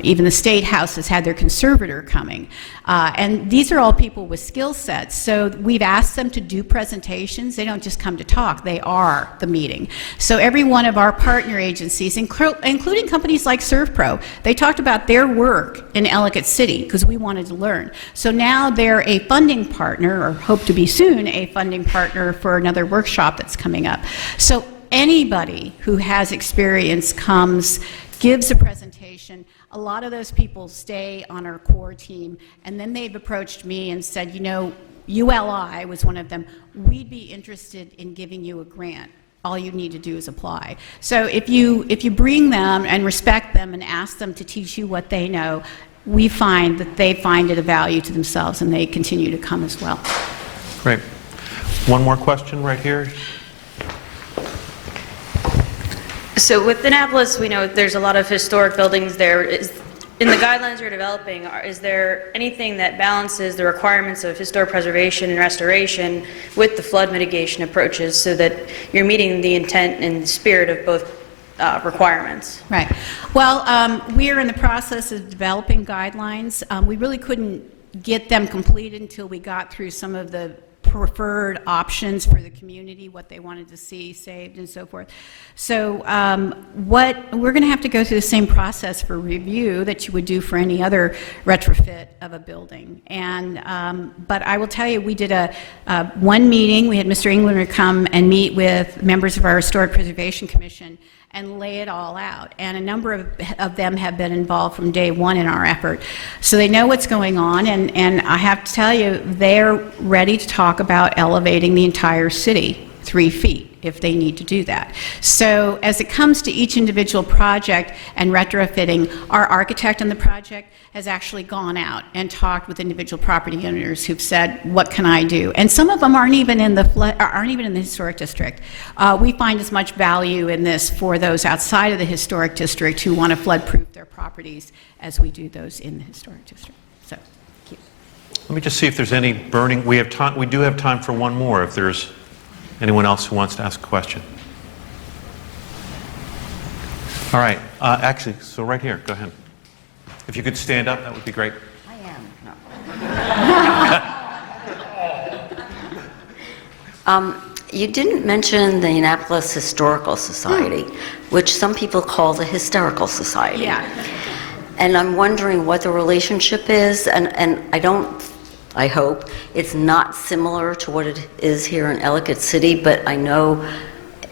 even the State House has had their conservator coming. And these are all people with skill sets. So we've asked them to do presentations. They don't just come to talk. They are the meeting. So every one of our partner agencies, including companies like ServPro, they talked about their work in Ellicott City because we wanted to learn. So now they're a funding partner, or hope to be soon a funding partner for another workshop that's coming up. So anybody who has experience comes, gives a presentation. A lot of those people stay on our core team, and then they've approached me and said, you know, ULI was one of them. We'd be interested in giving you a grant. All you need to do is apply. So if you bring them and respect them and ask them to teach you what they know, we find that they find it a value to themselves, and they continue to come as well. Great. One more question right here. So with Annapolis, we know there's a lot of historic buildings there. In the guidelines you're developing, is there anything that balances the requirements of historic preservation and restoration with the flood mitigation approaches so that you're meeting the intent and the spirit of both requirements? Right. Well, we are in the process of developing guidelines. We really couldn't get them completed until we got through some of the preferred options for the community, what they wanted to see saved and so forth. So what we're going to have to go through the same process for review that you would do for any other retrofit of a building. And but I will tell you, we did one meeting. We had Mr. Englander come and meet with members of our Historic Preservation Commission, and lay it all out. And a number of them have been involved from day one in our effort. So they know what's going on, and I have to tell you, they're ready to talk about elevating the entire city 3 feet if they need to do that. So as it comes to each individual project and retrofitting, our architect on the project has actually gone out and talked with individual property owners who've said, what can I do? And some of them aren't even in the historic district. We find as much value in this for those outside of the historic district who want to flood-proof their properties as we do those in the historic district. So, thank you. Let me just see if there's any burning. We do have time for one more if there's anyone else who wants to ask a question. All right. Actually, so right here, go ahead. If you could stand up, that would be great. I am. You didn't mention the Annapolis Historical Society, which some people call the Hysterical Society. Yeah. And I'm wondering what the relationship is, and I hope it's not similar to what it is here in Ellicott City, but I know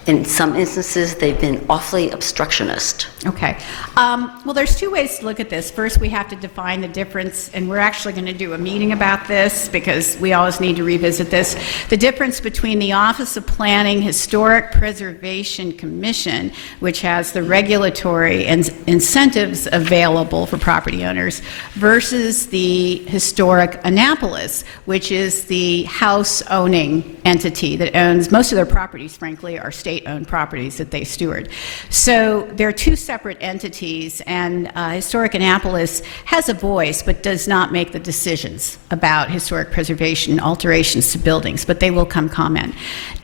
in some instances they've been awfully obstructionist. Okay. Well, there's two ways to look at this. First, we have to define the difference, and we're actually going to do a meeting about this because we always need to revisit this. The difference between the Office of Planning Historic Preservation Commission, which has the regulatory incentives available for property owners, versus the Historic Annapolis, which is the house-owning entity that owns most of their properties, frankly, are state-owned properties that they steward. So there are two separate entities, and Historic Annapolis has a voice but does not make the decisions about historic preservation, alterations to buildings, but they will come comment.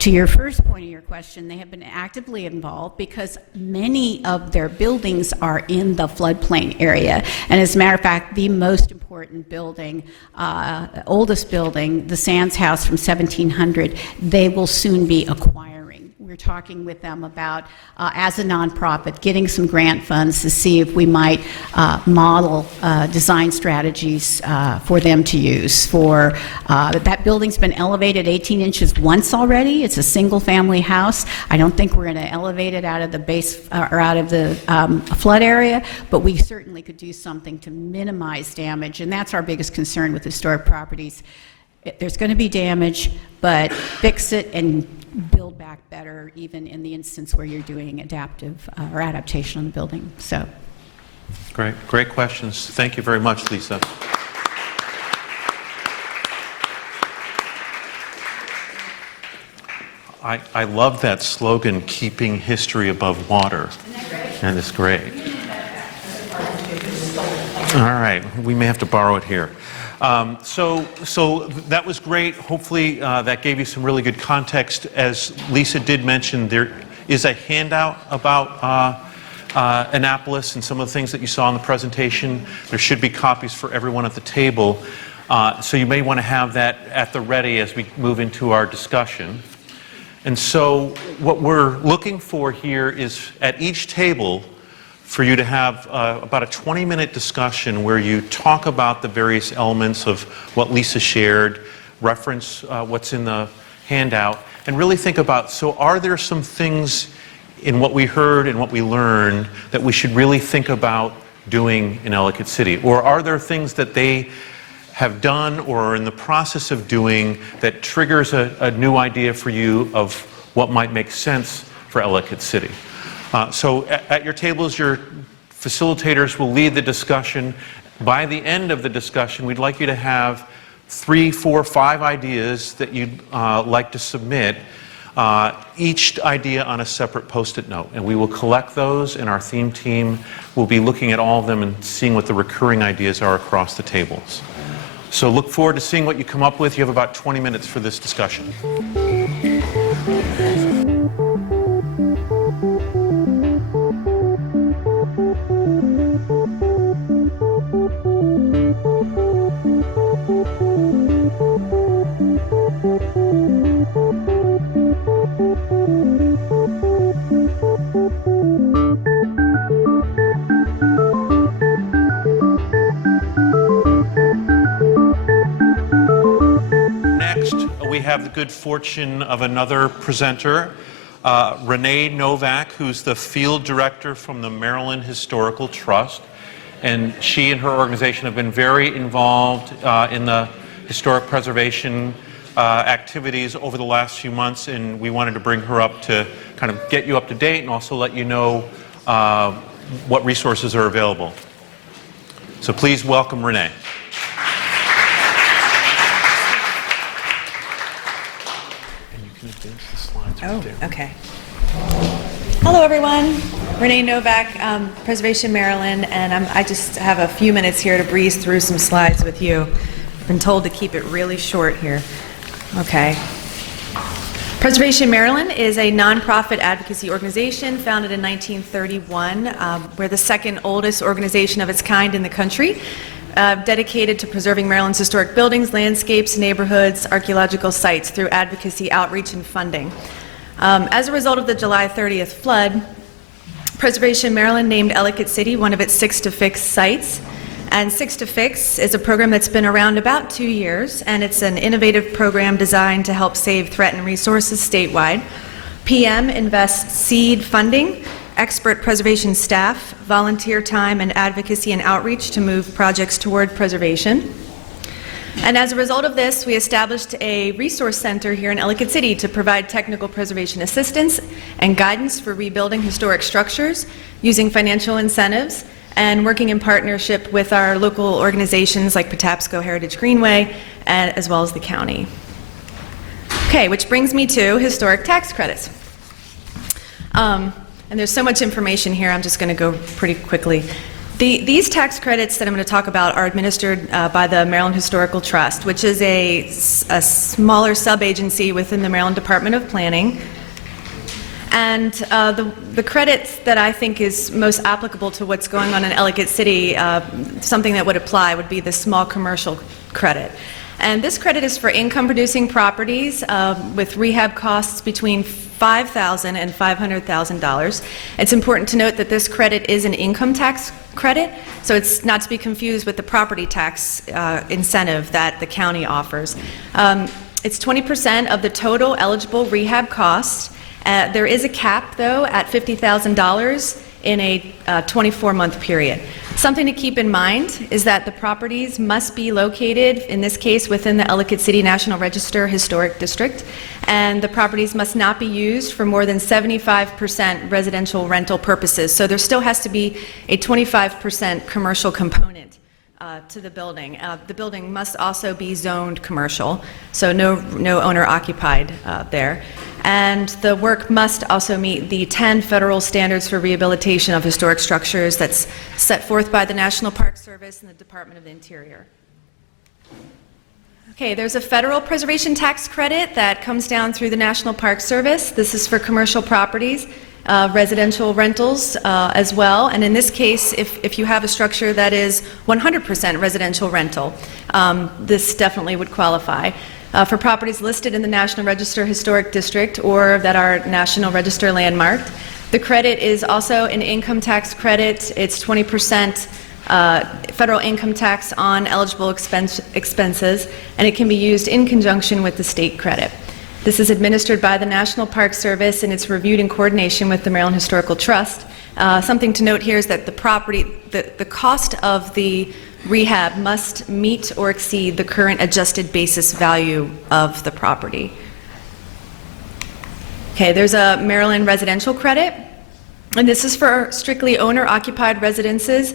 To your first point of your question, they have been actively involved because many of their buildings are in the floodplain area, and as a matter of fact, the most important building, oldest building, the Sands House from 1700, they will soon be acquiring. We're talking with them about, as a nonprofit, getting some grant funds to see if we might model design strategies for them to use. For that building's been elevated 18 inches once already. It's a single-family house. I don't think we're going to elevate it out of the base or out of the flood area, but we certainly could do something to minimize damage, and that's our biggest concern with historic properties. There's going to be damage, but fix it and build back better, even in the instance where you're doing adaptive or adaptation on the building. So, Great questions. Thank you very much, Lisa. I love that slogan, keeping history above water. Isn't that great? And it's great. All right, we may have to borrow it here. So that was great. Hopefully that gave you some really good context. As Lisa did mention, there is a handout about Annapolis and some of the things that you saw in the presentation. There should be copies for everyone at the table. So you may want to have that at the ready as we move into our discussion. And so what we're looking for here is at each table for you to have about a 20-minute discussion where you talk about the various elements of what Lisa shared, reference what's in the handout, and really think about, so are there some things in what we heard and what we learned that we should really think about doing in Ellicott City? Or are there things that they have done or are in the process of doing that triggers a new idea for you of what might make sense for Ellicott City? So at your tables, your facilitators will lead the discussion. By the end of the discussion, we'd like you to have 3, 4, 5 ideas that you'd like to submit, each idea on a separate Post-it note. And we will collect those, and our theme team will be looking at all of them and seeing what the recurring ideas are across the tables. So look forward to seeing what you come up with. You have about 20 minutes for this discussion. We have the good fortune of another presenter. Renee Novak, who's the field director from the Maryland Historical Trust. And she and her organization have been very involved in the historic preservation activities over the last few months, and we wanted to bring her up to kind of get you up to date and also let you know what resources are available. So please welcome Renee. Oh, okay. Hello, everyone. Renee Novak, Preservation Maryland, and I just have a few minutes here to breeze through some slides with you. I've been told to keep it really short here. Okay. Preservation Maryland is a nonprofit advocacy organization founded in 1931. We're the second oldest organization of its kind in the country, dedicated to preserving Maryland's historic buildings, landscapes, neighborhoods, archaeological sites through advocacy, outreach, and funding. As a result of the July 30th flood, Preservation Maryland named Ellicott City one of its 6 to Fix sites. And 6 to Fix is a program that's been around about 2 years, and it's an innovative program designed to help save threatened resources statewide. PM invests seed funding, expert preservation staff, volunteer time, and advocacy and outreach to move projects toward preservation. And as a result of this, we established a resource center here in Ellicott City to provide technical preservation assistance and guidance for rebuilding historic structures using financial incentives and working in partnership with our local organizations like Patapsco Heritage Greenway, as well as the county. Okay, which brings me to historic tax credits. And there's so much information here, I'm just going to go pretty quickly. These tax credits that I'm going to talk about are administered by the Maryland Historical Trust, which is a smaller sub-agency within the Maryland Department of Planning. And the credits that I think is most applicable to what's going on in Ellicott City, something that would apply would be the small commercial credit. And this credit is for income-producing properties with rehab costs between $5,000 and $500,000. It's important to note that this credit is an income tax credit, so it's not to be confused with the property tax incentive that the county offers. It's 20% of the total eligible rehab cost. There is a cap, though, at $50,000 in a 24-month period. Something to keep in mind is that the properties must be located, in this case, within the Ellicott City National Register Historic District, and the properties must not be used for more than 75% residential rental purposes. So there still has to be a 25% commercial component to the building. The building must also be zoned commercial, so no owner-occupied there. And the work must also meet the 10 federal standards for rehabilitation of historic structures that's set forth by the National Park Service and the Department of the Interior. Okay, there's a federal preservation tax credit that comes down through the National Park Service. This is for commercial properties, residential rentals as well. And in this case, if you have a structure that is 100% residential rental, this definitely would qualify. For properties listed in the National Register Historic District or that are National Register landmarked. The credit is also an income tax credit. It's 20% federal income tax on eligible expenses, and it can be used in conjunction with the state credit. This is administered by the National Park Service, and it's reviewed in coordination with the Maryland Historical Trust. Something to note here is that the cost of the rehab must meet or exceed the current adjusted basis value of the property. Okay, there's a Maryland residential credit, and this is for strictly owner-occupied residences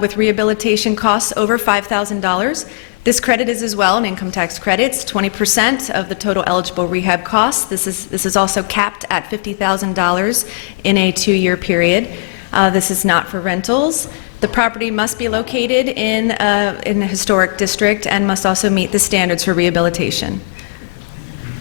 with rehabilitation costs over $5,000. This credit is as well an income tax credit. It's 20% of the total eligible rehab costs. This is also capped at $50,000 in a 2-year period. This is not for rentals. The property must be located in a historic district and must also meet the standards for rehabilitation.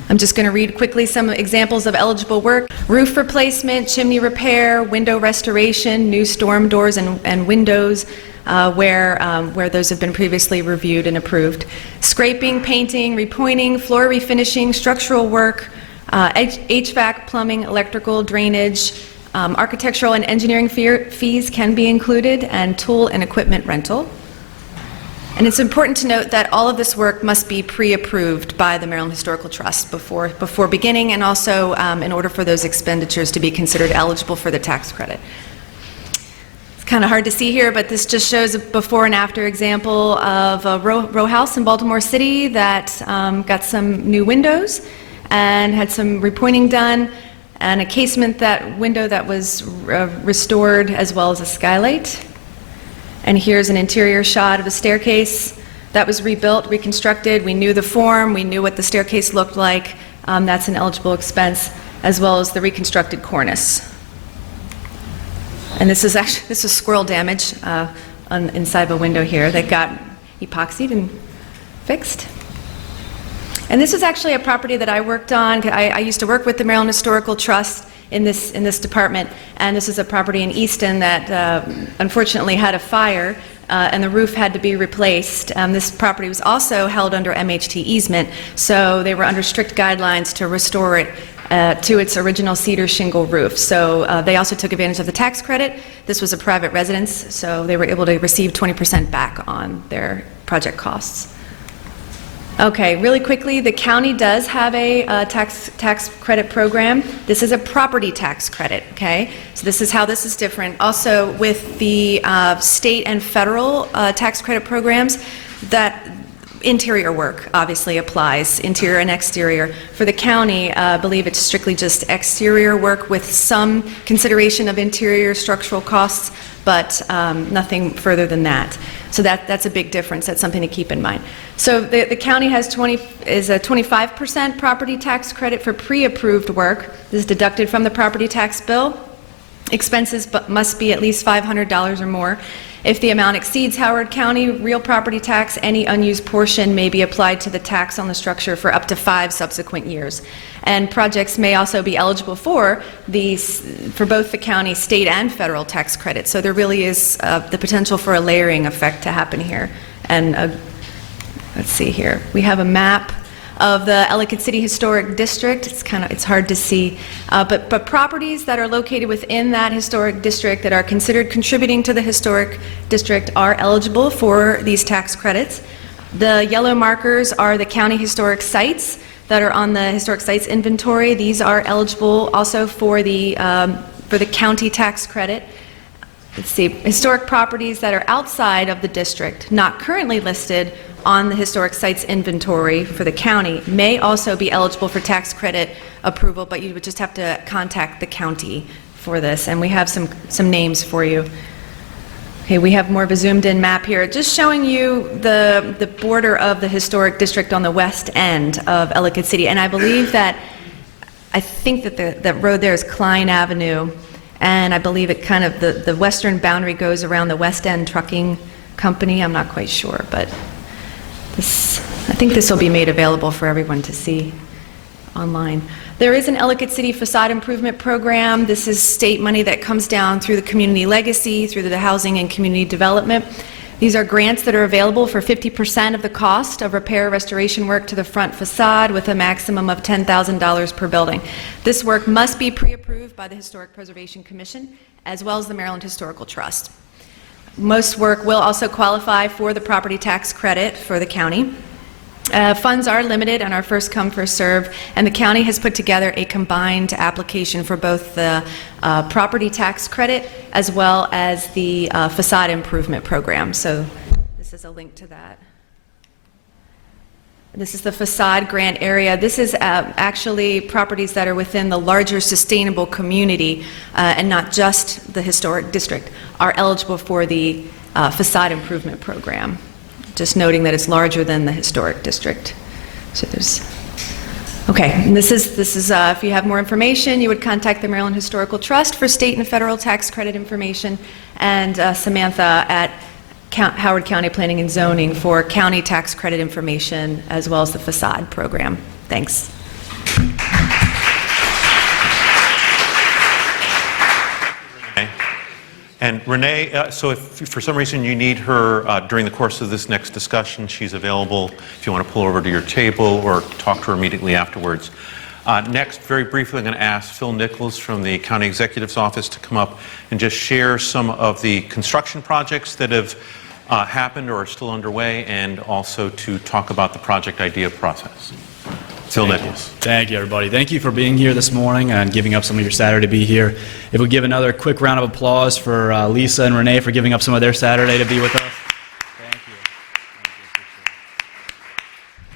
I'm just going to read quickly some examples of eligible work. Roof replacement, chimney repair, window restoration, new storm doors and windows where those have been previously reviewed and approved. Scraping, painting, repointing, floor refinishing, structural work, HVAC, plumbing, electrical, drainage, architectural and engineering fees can be included, and tool and equipment rental. And it's important to note that all of this work must be pre-approved by the Maryland Historical Trust before beginning, and also in order for those expenditures to be considered eligible for the tax credit. It's kind of hard to see here, but this just shows a before and after example of a row house in Baltimore City that got some new windows and had some repointing done, and a casement window that was restored, as well as a skylight. And here's an interior shot of a staircase that was rebuilt, reconstructed. We knew the form, we knew what the staircase looked like. That's an eligible expense, as well as the reconstructed cornice. And this is squirrel damage inside of a window here that got epoxied and fixed. And this is actually a property that I worked on. I used to work with the Maryland Historical Trust in this department, and this is a property in Easton that unfortunately had a fire, and the roof had to be replaced. This property was also held under MHT easement, so they were under strict guidelines to restore it to its original cedar shingle roof. So they also took advantage of the tax credit. This was a private residence, so they were able to receive 20% back on their project costs. Okay, really quickly, the county does have a tax credit program. This is a property tax credit, okay? So this is how this is different. Also, with the state and federal tax credit programs, that interior work obviously applies, interior and exterior. For the county, I believe it's strictly just exterior work with some consideration of interior structural costs, but nothing further than that. So that's a big difference. That's something to keep in mind. So the county has a 25% property tax credit for pre-approved work. This is deducted from the property tax bill. Expenses must be at least $500 or more. If the amount exceeds Howard County real property tax, any unused portion may be applied to the tax on the structure for up to 5 subsequent years. And projects may also be eligible for both the county, state, and federal tax credits. So there really is the potential for a layering effect to happen here. And let's see here. We have a map of the Ellicott City Historic District. It's hard to see, but properties that are located within that historic district that are considered contributing to the historic district are eligible for these tax credits. The yellow markers are the county historic sites that are on the historic sites inventory. These are eligible also for the county tax credit. Let's see, historic properties that are outside of the district, not currently listed on the historic sites inventory for the county, may also be eligible for tax credit approval, but you would just have to contact the county for this. And we have some names for you. Okay, we have more of a zoomed in map here, just showing you the border of the historic district on the west end of Ellicott City. And I think that the road there is Klein Avenue, and I believe it kind of, the western boundary goes around the West End Trucking Company. I'm not quite sure, but I think this will be made available for everyone to see online. There is an Ellicott City facade improvement program. This is state money that comes down through the community legacy, through the housing and community development. These are grants that are available for 50% of the cost of repair restoration work to the front facade, with a maximum of $10,000 per building. This work must be pre-approved by the Historic Preservation Commission, as well as the Maryland Historical Trust. Most work will also qualify for the property tax credit for the county. Funds are limited and are first come, first serve, and the county has put together a combined application for both the property tax credit as well as the facade improvement program. So this is a link to that. This is the facade grant area. This is actually properties that are within the larger sustainable community and not just the historic district are eligible for the facade improvement program. Just noting that it's larger than the historic district. So okay, and this is if you have more information, you would contact the Maryland Historical Trust for state and federal tax credit information, and Samantha at Howard County Planning and Zoning for county tax credit information, as well as the facade program. Thanks. And Renee, so if for some reason you need her during the course of this next discussion, she's available if you want to pull over to your table or talk to her immediately afterwards. Next, very briefly, I'm going to ask Phil Nichols from the County Executive's Office to come up and just share some of the construction projects that have happened or are still underway, and also to talk about the project idea process. Phil Nichols. Thank you, everybody. Thank you for being here this morning and giving up some of your Saturday to be here. If we give another quick round of applause for Lisa and Renee for giving up some of their Saturday to be with us. Thank you.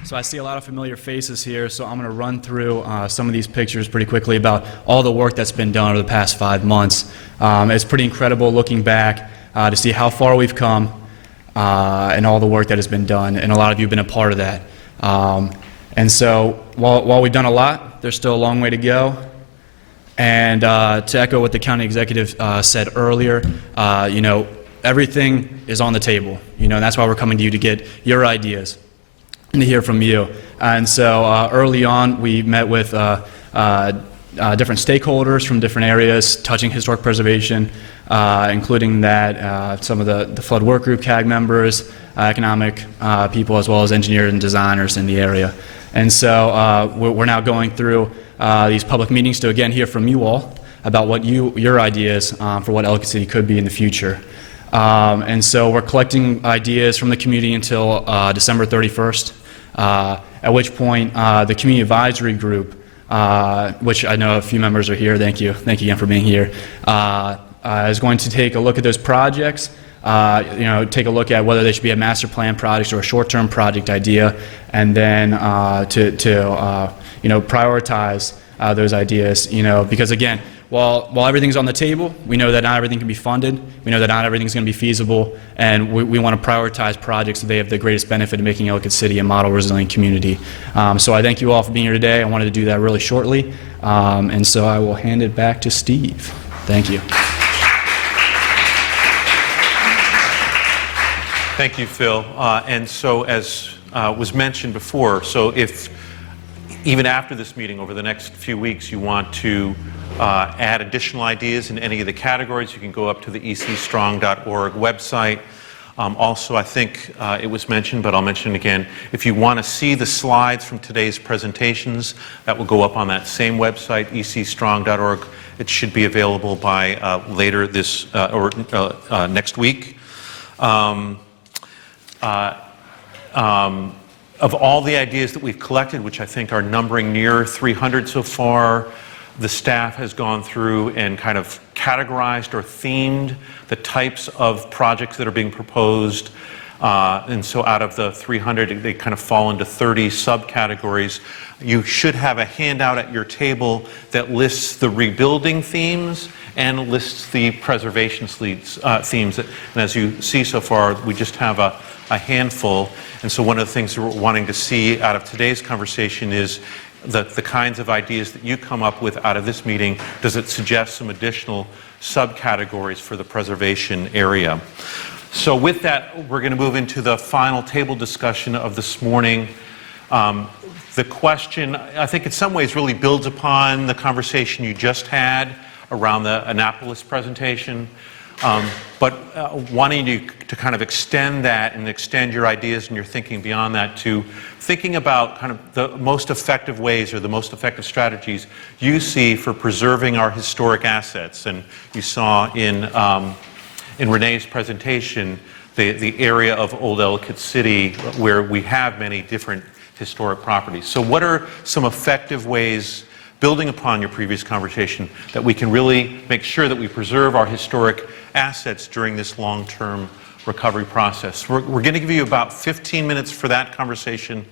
So I see a lot of familiar faces here, so I'm going to run through some of these pictures pretty quickly about all the work that's been done over the past 5 months. It's pretty incredible looking back to see how far we've come and all the work that has been done, and a lot of you have been a part of that. And so while we've done a lot, there's still a long way to go. And to echo what the county executive said earlier, everything is on the table. And that's why we're coming to you to get your ideas and to hear from you. And so early on, we met with different stakeholders from different areas touching historic preservation, including that some of the flood work group CAG members, economic people, as well as engineers and designers in the area. And so we're now going through these public meetings to again hear from you all about what your ideas for what Ellicott City could be in the future. And so we're collecting ideas from the community until December 31st, at which point the community advisory group, which I know a few members are here, thank you again for being here, is going to take a look at those projects, take a look at whether they should be a master plan project or a short-term project idea, and then to prioritize those ideas, because again, while everything's on the table, we know that not everything can be funded, we know that not everything's going to be feasible, and we want to prioritize projects so they have the greatest benefit of making Ellicott City a model resilient community. So I thank you all for being here today. I wanted to do that really shortly, and so I will hand it back to Steve. Thank you. Thank you, Phil. And so as was mentioned before, so if even after this meeting over the next few weeks you want to add additional ideas in any of the categories, you can go up to the ecstrong.org website. Also, I think it was mentioned, but I'll mention it again, if you want to see the slides from today's presentations, that will go up on that same website, ecstrong.org. It should be available by later this or next week. Of all the ideas that we've collected, which I think are numbering near 300 so far, the staff has gone through and kind of categorized or themed the types of projects that are being proposed. And so out of the 300, they kind of fall into 30 subcategories. You should have a handout at your table that lists the rebuilding themes and lists the preservation themes. And as you see so far, we just have a handful. And so one of the things we're wanting to see out of today's conversation is the kinds of ideas that you come up with out of this meeting. Does it suggest some additional subcategories for the preservation area? So with that, we're going to move into the final table discussion of this morning. The question, I think in some ways, really builds upon the conversation you just had around the Annapolis presentation. But wanting you to kind of extend that and extend your ideas and your thinking beyond that to thinking about kind of the most effective ways or the most effective strategies you see for preserving our historic assets. And you saw in Renee's presentation the area of Old Ellicott City where we have many different historic properties. So what are some effective ways, building upon your previous conversation, that we can really make sure that we preserve our historic assets during this long-term recovery process? We're going to give you about 15 minutes for that conversation.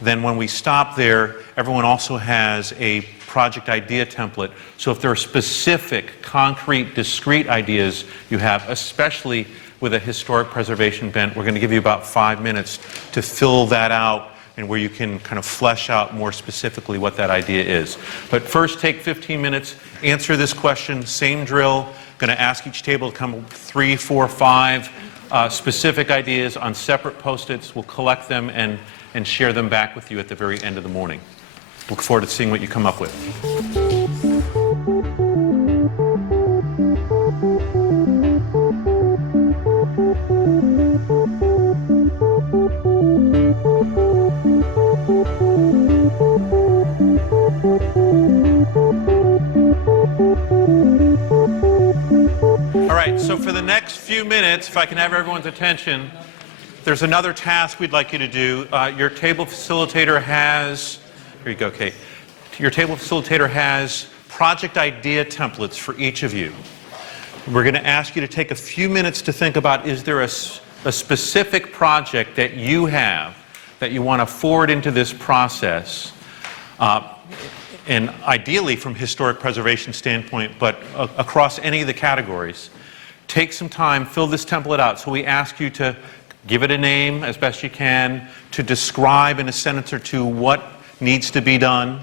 Then when we stop there, everyone also has a project idea template. So if there are specific, concrete, discrete ideas you have, especially with a historic preservation bent, we're going to give you about 5 minutes to fill that out and where you can kind of flesh out more specifically what that idea is. But first, take 15 minutes, answer this question, same drill. Going to ask each table to come up with 3, 4, 5 specific ideas on separate Post-its. We'll collect them and share them back with you at the very end of the morning. Look forward to seeing what you come up with. All right, so for the next few minutes, if I can have everyone's attention, there's another task we'd like you to do. Your table facilitator has, here you go, Kate. Your table facilitator has project idea templates for each of you. We're going to ask you to take a few minutes to think about, is there a specific project that you have that you want to forward into this process, and ideally from historic preservation standpoint, but across any of the categories. Take some time, fill this template out. So we ask you to give it a name as best you can, to describe in a sentence or two what needs to be done,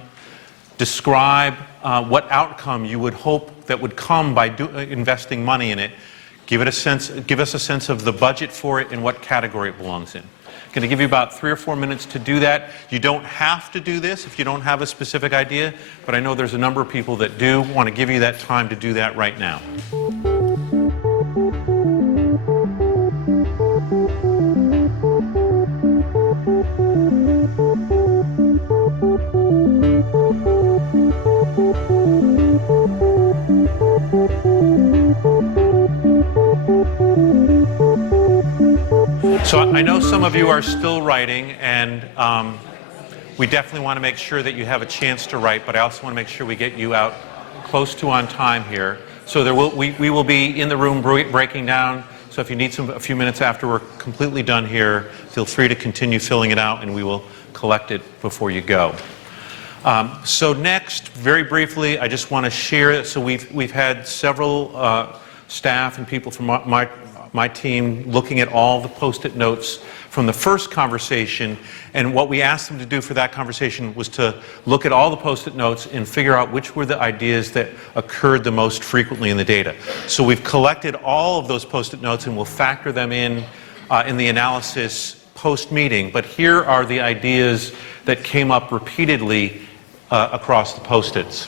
describe what outcome you would hope that would come by investing money in it. Give us a sense of the budget for it and what category it belongs in. I'm going to give you about 3 or 4 minutes to do that. You don't have to do this if you don't have a specific idea, but I know there's a number of people that do want to give you that time to do that right now. So I know some of you are still writing, and we definitely want to make sure that you have a chance to write, but I also want to make sure we get you out close to on time here. So we will be in the room breaking down, so if you need a few minutes after we're completely done here, feel free to continue filling it out, and we will collect it before you go. So next, very briefly, I just want to share it. So we've had several staff and people from my team looking at all the Post-it notes from the first conversation, and what we asked them to do for that conversation was to look at all the Post-it notes and figure out which were the ideas that occurred the most frequently in the data. So we've collected all of those Post-it notes and we'll factor them in the analysis post-meeting, but here are the ideas that came up repeatedly across the Post-its.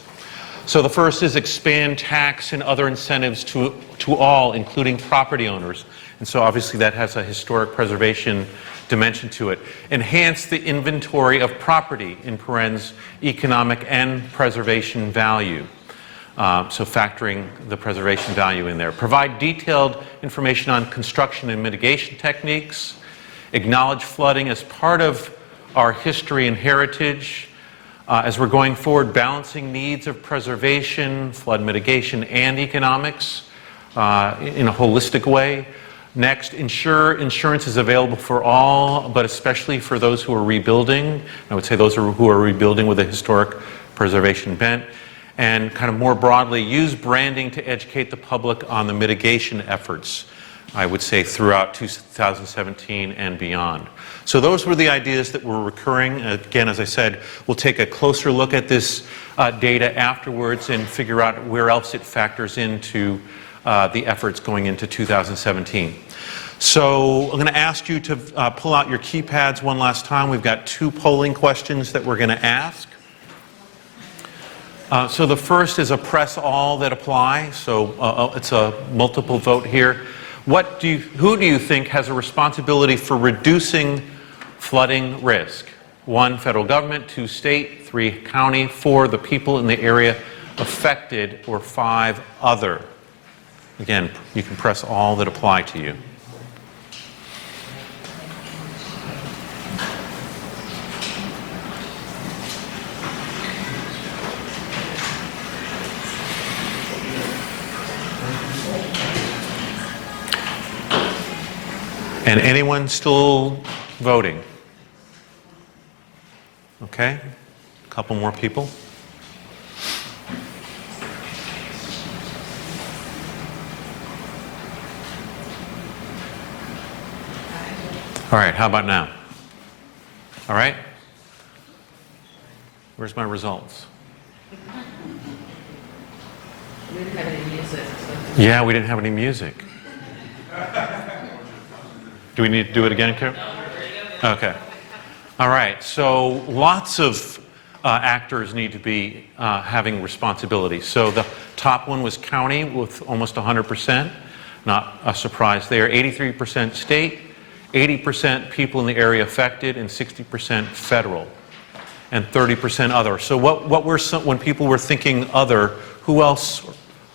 So the first is expand tax and other incentives to all, including property owners. And so obviously that has a historic preservation dimension to it. Enhance the inventory of property, in parens, economic and preservation value. So factoring the preservation value in there. Provide detailed information on construction and mitigation techniques. Acknowledge flooding as part of our history and heritage. As we're going forward, balancing needs of preservation, flood mitigation, and economics in a holistic way. Next, ensure insurance is available for all, but especially for those who are rebuilding. I would say those who are rebuilding with a historic preservation bent. And kind of more broadly, use branding to educate the public on the mitigation efforts, I would say throughout 2017 and beyond. So those were the ideas that were recurring. Again, as I said, we'll take a closer look at this data afterwards and figure out where else it factors into the efforts going into 2017. So I'm going to ask you to pull out your keypads one last time. We've got 2 polling questions that we're going to ask. So the first is a press all that apply. So it's a multiple vote here. Who do you think has a responsibility for reducing flooding risk? 1, federal government, 2, state, 3, county, 4, the people in the area affected, or 5, other. Again, you can press all that apply to you. And anyone still voting? Okay, a couple more people. All right, how about now? All right? Where's my results? We didn't have any music. So. Yeah, we didn't have any music. Do we need to do it again, Karen? Okay. All right, so lots of actors need to be having responsibility. So the top one was county with almost 100%. Not a surprise there. 83% state, 80% people in the area affected, and 60% federal, and 30% other. So when people were thinking other, who else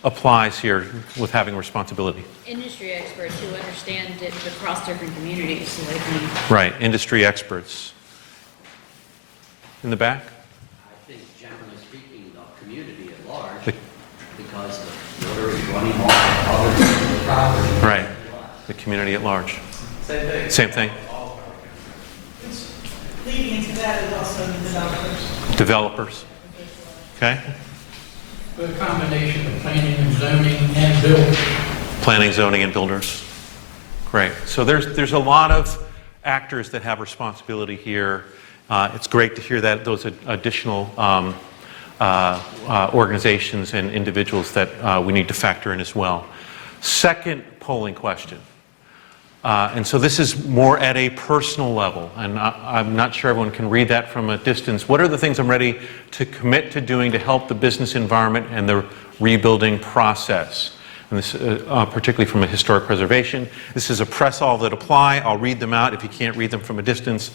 applies here with having responsibility? Industry experts who understand it across different communities, so they can... Right, industry experts. In the back? I think generally speaking, the community at large, because the water is running off other property. Right, the community at large. Same thing. Same thing. Leading into that is also the developers. Developers. Okay? A combination of planning and zoning and building. Planning, zoning, and builders. Great. So there's a lot of actors that have responsibility here. It's great to hear that those additional organizations and individuals that we need to factor in as well. Second polling question. And so this is more at a personal level, and I'm not sure everyone can read that from a distance. What are the things I'm ready to commit to doing to help the business environment and the rebuilding process? And this, particularly from a historic preservation. This is a press all that apply. I'll read them out if you can't read them from a distance.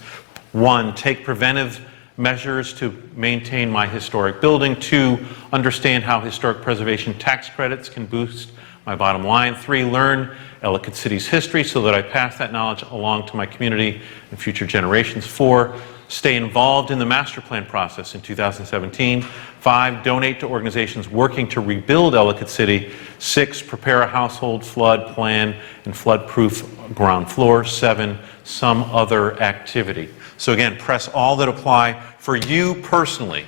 1, take preventive measures to maintain my historic building. 2, understand how historic preservation tax credits can boost my bottom line. 3, learn Ellicott City's history so that I pass that knowledge along to my community and future generations. 4, stay involved in the master plan process in 2017. 5, donate to organizations working to rebuild Ellicott City. 6, prepare a household flood plan and flood-proof ground floor. 7, some other activity. So again, press all that apply for you personally,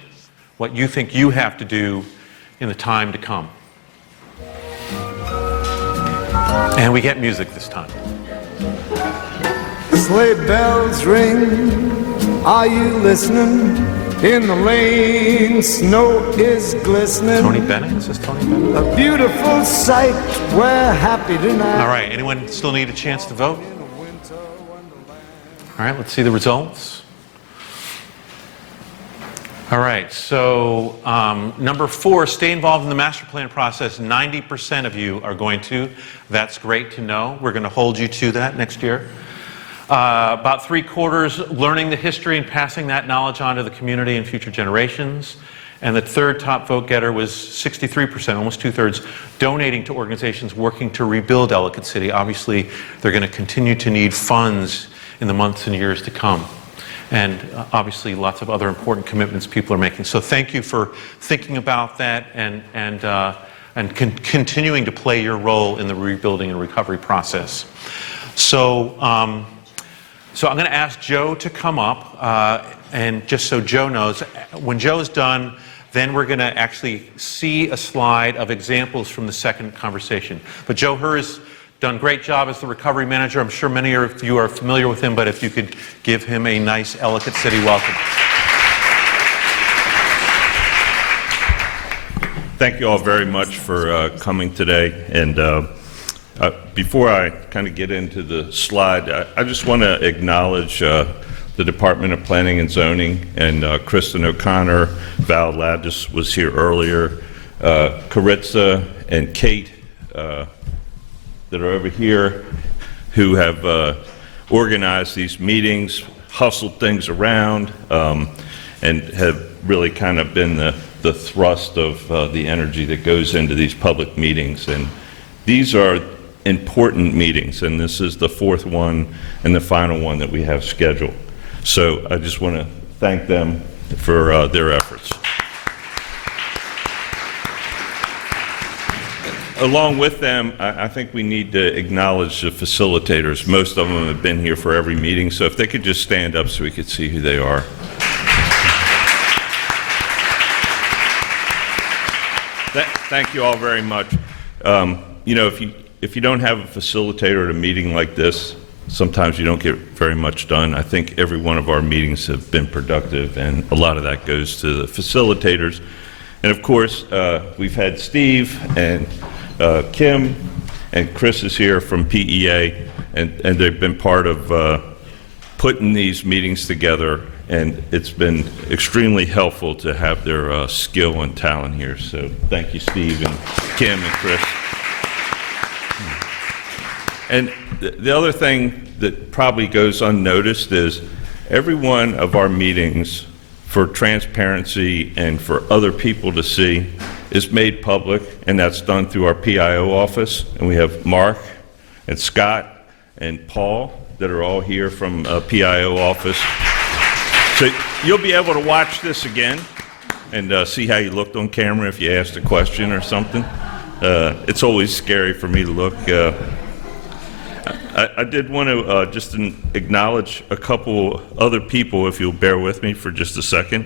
what you think you have to do in the time to come. And we get music this time. Sleigh bells ring, are you listening? In the lane, snow is glistening. Tony Bennett? Is this Tony Bennett? A beautiful sight, we're happy tonight. All right, anyone still need a chance to vote? All right, let's see the results. All right, so number 4, stay involved in the master plan process. 90% of you are going to. That's great to know. We're going to hold you to that next year. About 3/4 learning the history and passing that knowledge on to the community and future generations. And the third top vote getter was 63%, almost 2/3, donating to organizations working to rebuild Ellicott City. Obviously, they're going to continue to need funds in the months and years to come. And obviously lots of other important commitments people are making. So thank you for thinking about that and continuing to play your role in the rebuilding and recovery process. So, so I'm going to ask Joe to come up, and just so Joe knows, when Joe's done, then we're going to actually see a slide of examples from the second conversation. But Joe Herr has done a great job as the recovery manager. I'm sure many of you are familiar with him, but if you could give him a nice Ellicott City welcome. Thank you all very much for coming today. And before I kind of get into the slide, I just want to acknowledge the Department of Planning and Zoning, and Kristen O'Connor, Val Ladis was here earlier, Caritza and Kate that are over here, who have organized these meetings, hustled things around, and have really kind of been the thrust of the energy that goes into these public meetings. And these are important meetings, and this is the 4th one and the final one that we have scheduled. So I just want to thank them for their efforts. Along with them, I think we need to acknowledge the facilitators. Most of them have been here for every meeting, so if they could just stand up so we could see who they are. Thank you all very much. You know, if you don't have a facilitator at a meeting like this, sometimes you don't get very much done. I think every one of our meetings have been productive, and a lot of that goes to the facilitators. And of course, we've had Steve and Kim, and Chris is here from PEA, and they've been part of putting these meetings together, and it's been extremely helpful to have their skill and talent here. So thank you, Steve and Kim and Chris. And the other thing that probably goes unnoticed is every one of our meetings for transparency and for other people to see is made public, and that's done through our PIO office. And we have Mark and Scott and Paul that are all here from PIO office. So you'll be able to watch this again and see how you looked on camera if you asked a question or something. It's always scary for me to look. I did want to just acknowledge a couple other people, if you'll bear with me for just a second.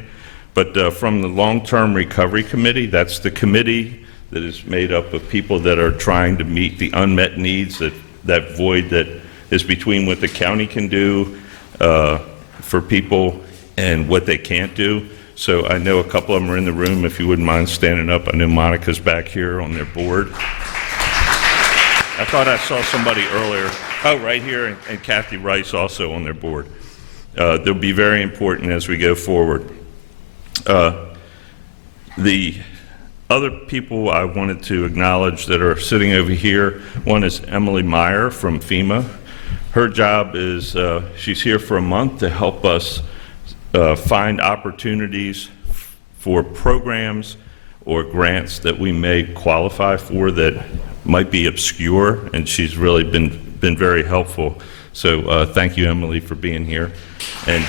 But from the Long-Term Recovery Committee, that's the committee that is made up of people that are trying to meet the unmet needs, that void that is between what the county can do for people and what they can't do. So I know a couple of them are in the room. If you wouldn't mind standing up. I know Monica's back here on their board. I thought I saw somebody earlier. Oh, right here, and Kathy Rice also on their board. They'll be very important as we go forward. The other people I wanted to acknowledge that are sitting over here, one is Emily Meyer from FEMA. Her job is, she's here for a month to help us find opportunities for programs or grants that we may qualify for that might be obscure, and she's really been very helpful. So thank you, Emily, for being here. And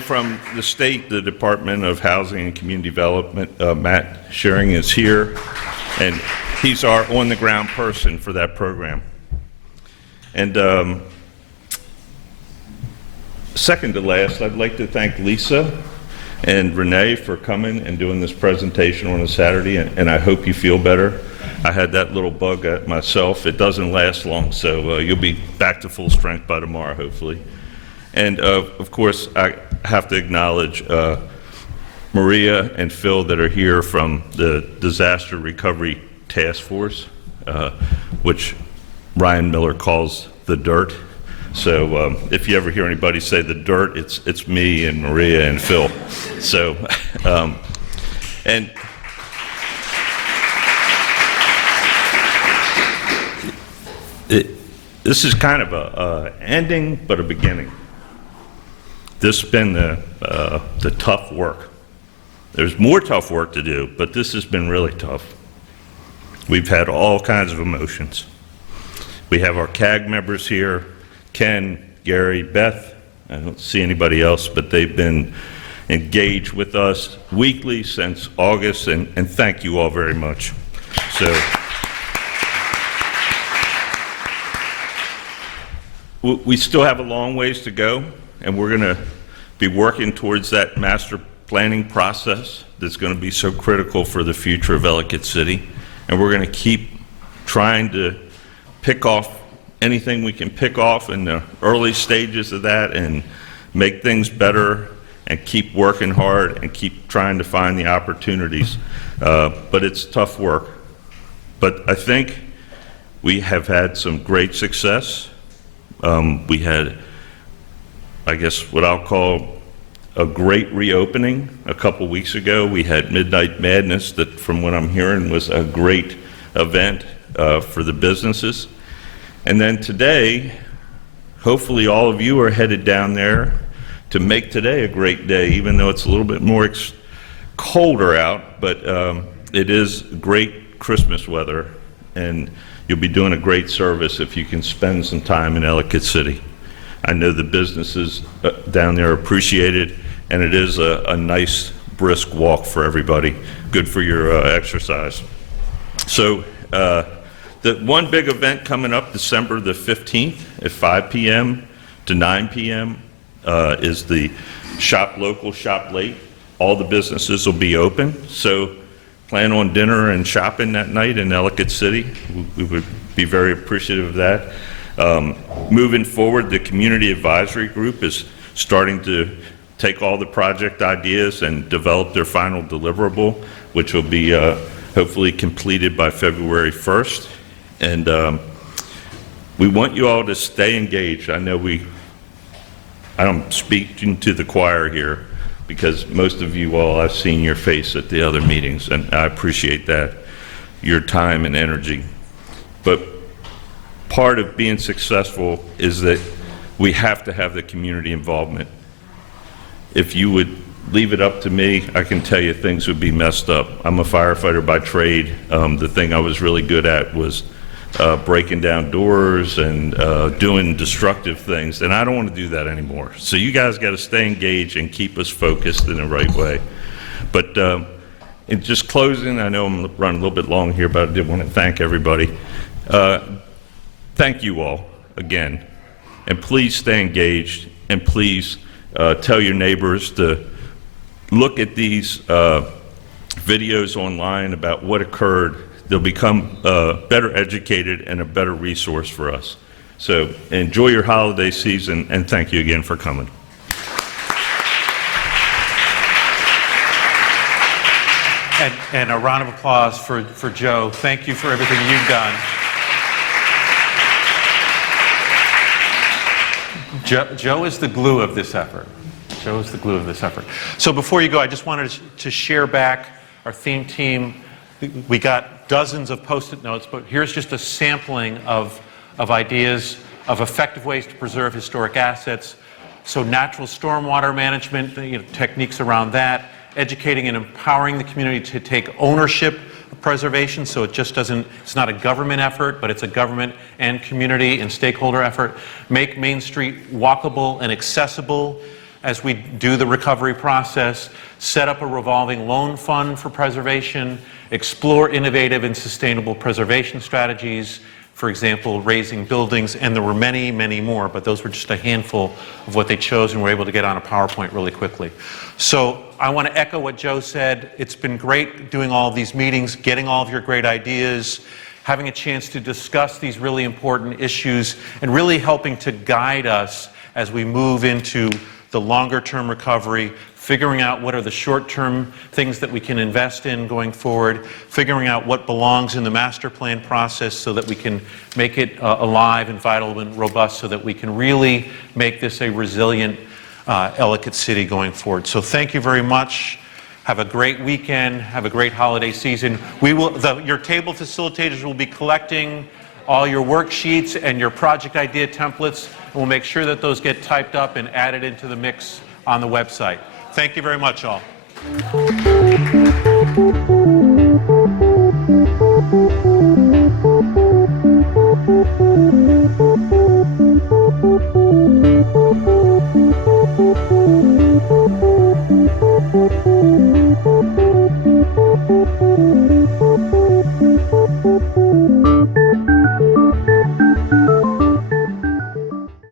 from the state, the Department of Housing and Community Development, Matt Schering is here, and he's our on-the-ground person for that program. And second to last, I'd like to thank Lisa and Renee for coming and doing this presentation on a Saturday, and I hope you feel better. I had that little bug at myself. It doesn't last long, so you'll be back to full strength by tomorrow, hopefully. And of course, I have to acknowledge Maria and Phil that are here from the Disaster Recovery Task Force, which Ryan Miller calls the dirt. So if you ever hear anybody say the dirt, it's me and Maria and Phil. So, and this is kind of a ending, but a beginning. This has been the tough work. There's more tough work to do, but this has been really tough. We've had all kinds of emotions. We have our CAG members here, Ken, Gary, Beth. I don't see anybody else, but they've been engaged with us weekly since August, and thank you all very much. So, we still have a long ways to go, and we're going to be working towards that master planning process that's going to be so critical for the future of Ellicott City. And we're going to keep trying to pick off anything we can pick off in the early stages of that and make things better and keep working hard and keep trying to find the opportunities. But it's tough work. But I think we have had some great success. We had, I guess, what I'll call a great reopening a couple weeks ago. We had Midnight Madness that, from what I'm hearing, was a great event for the businesses. And then today, hopefully all of you are headed down there to make today a great day, even though it's a little bit more colder out, but it is great Christmas weather, and you'll be doing a great service if you can spend some time in Ellicott City. I know the businesses down there appreciate it, and it is a nice, brisk walk for everybody. Good for your exercise. So the one big event coming up December the 15th at 5 p.m. to 9 p.m. Is the Shop Local, Shop Late. All the businesses will be open, so plan on dinner and shopping that night in Ellicott City. We would be very appreciative of that. Moving forward, the Community Advisory Group is starting to take all the project ideas and develop their final deliverable, which will be hopefully completed by February 1st. And we want you all to stay engaged. I know I'm speaking to the choir here because most of you all, I've seen your face at the other meetings, and I appreciate that, your time and energy. But part of being successful is that we have to have the community involvement. if you would leave it up to me, I can tell you things would be messed up. I'm a firefighter by trade. The thing I was really good at was breaking down doors and doing destructive things, and I don't want to do that anymore. So you guys got to stay engaged and keep us focused in the right way. But in just closing, I know I'm running a little bit long here, but I did want to thank everybody. Thank you all again, and please stay engaged, and please tell your neighbors to look at these videos online about what occurred. They'll become better educated and a better resource for us. So enjoy your holiday season, and thank you again for coming. And a round of applause for Joe. Thank you for everything you've done. Joe is the glue of this effort. Joe is the glue of this effort. So before you go, I just wanted to share back our theme team. We got dozens of Post-it notes, but here's just a sampling of ideas of effective ways to preserve historic assets. So natural stormwater management, techniques around that, educating and empowering the community to take ownership of preservation, so it just doesn't, it's not a government effort, but it's a government and community and stakeholder effort. Make Main Street walkable and accessible as we do the recovery process. Set up a revolving loan fund for preservation. Explore innovative and sustainable preservation strategies. For example, raising buildings, and there were many, many more, but those were just a handful of what they chose and were able to get on a PowerPoint really quickly. So I want to echo what Joe said. It's been great doing all of these meetings, getting all of your great ideas, having a chance to discuss these really important issues, and really helping to guide us as we move into the longer-term recovery, figuring out what are the short-term things that we can invest in going forward, figuring out what belongs in the master plan process so that we can make it alive and vital and robust so that we can really make this a resilient Ellicott City going forward. So thank you very much. Have a great weekend. Have a great holiday season. Your table facilitators will be collecting all your worksheets and your project idea templates, and we'll make sure that those get typed up and added into the mix on the website. Thank you very much, all. Thank you.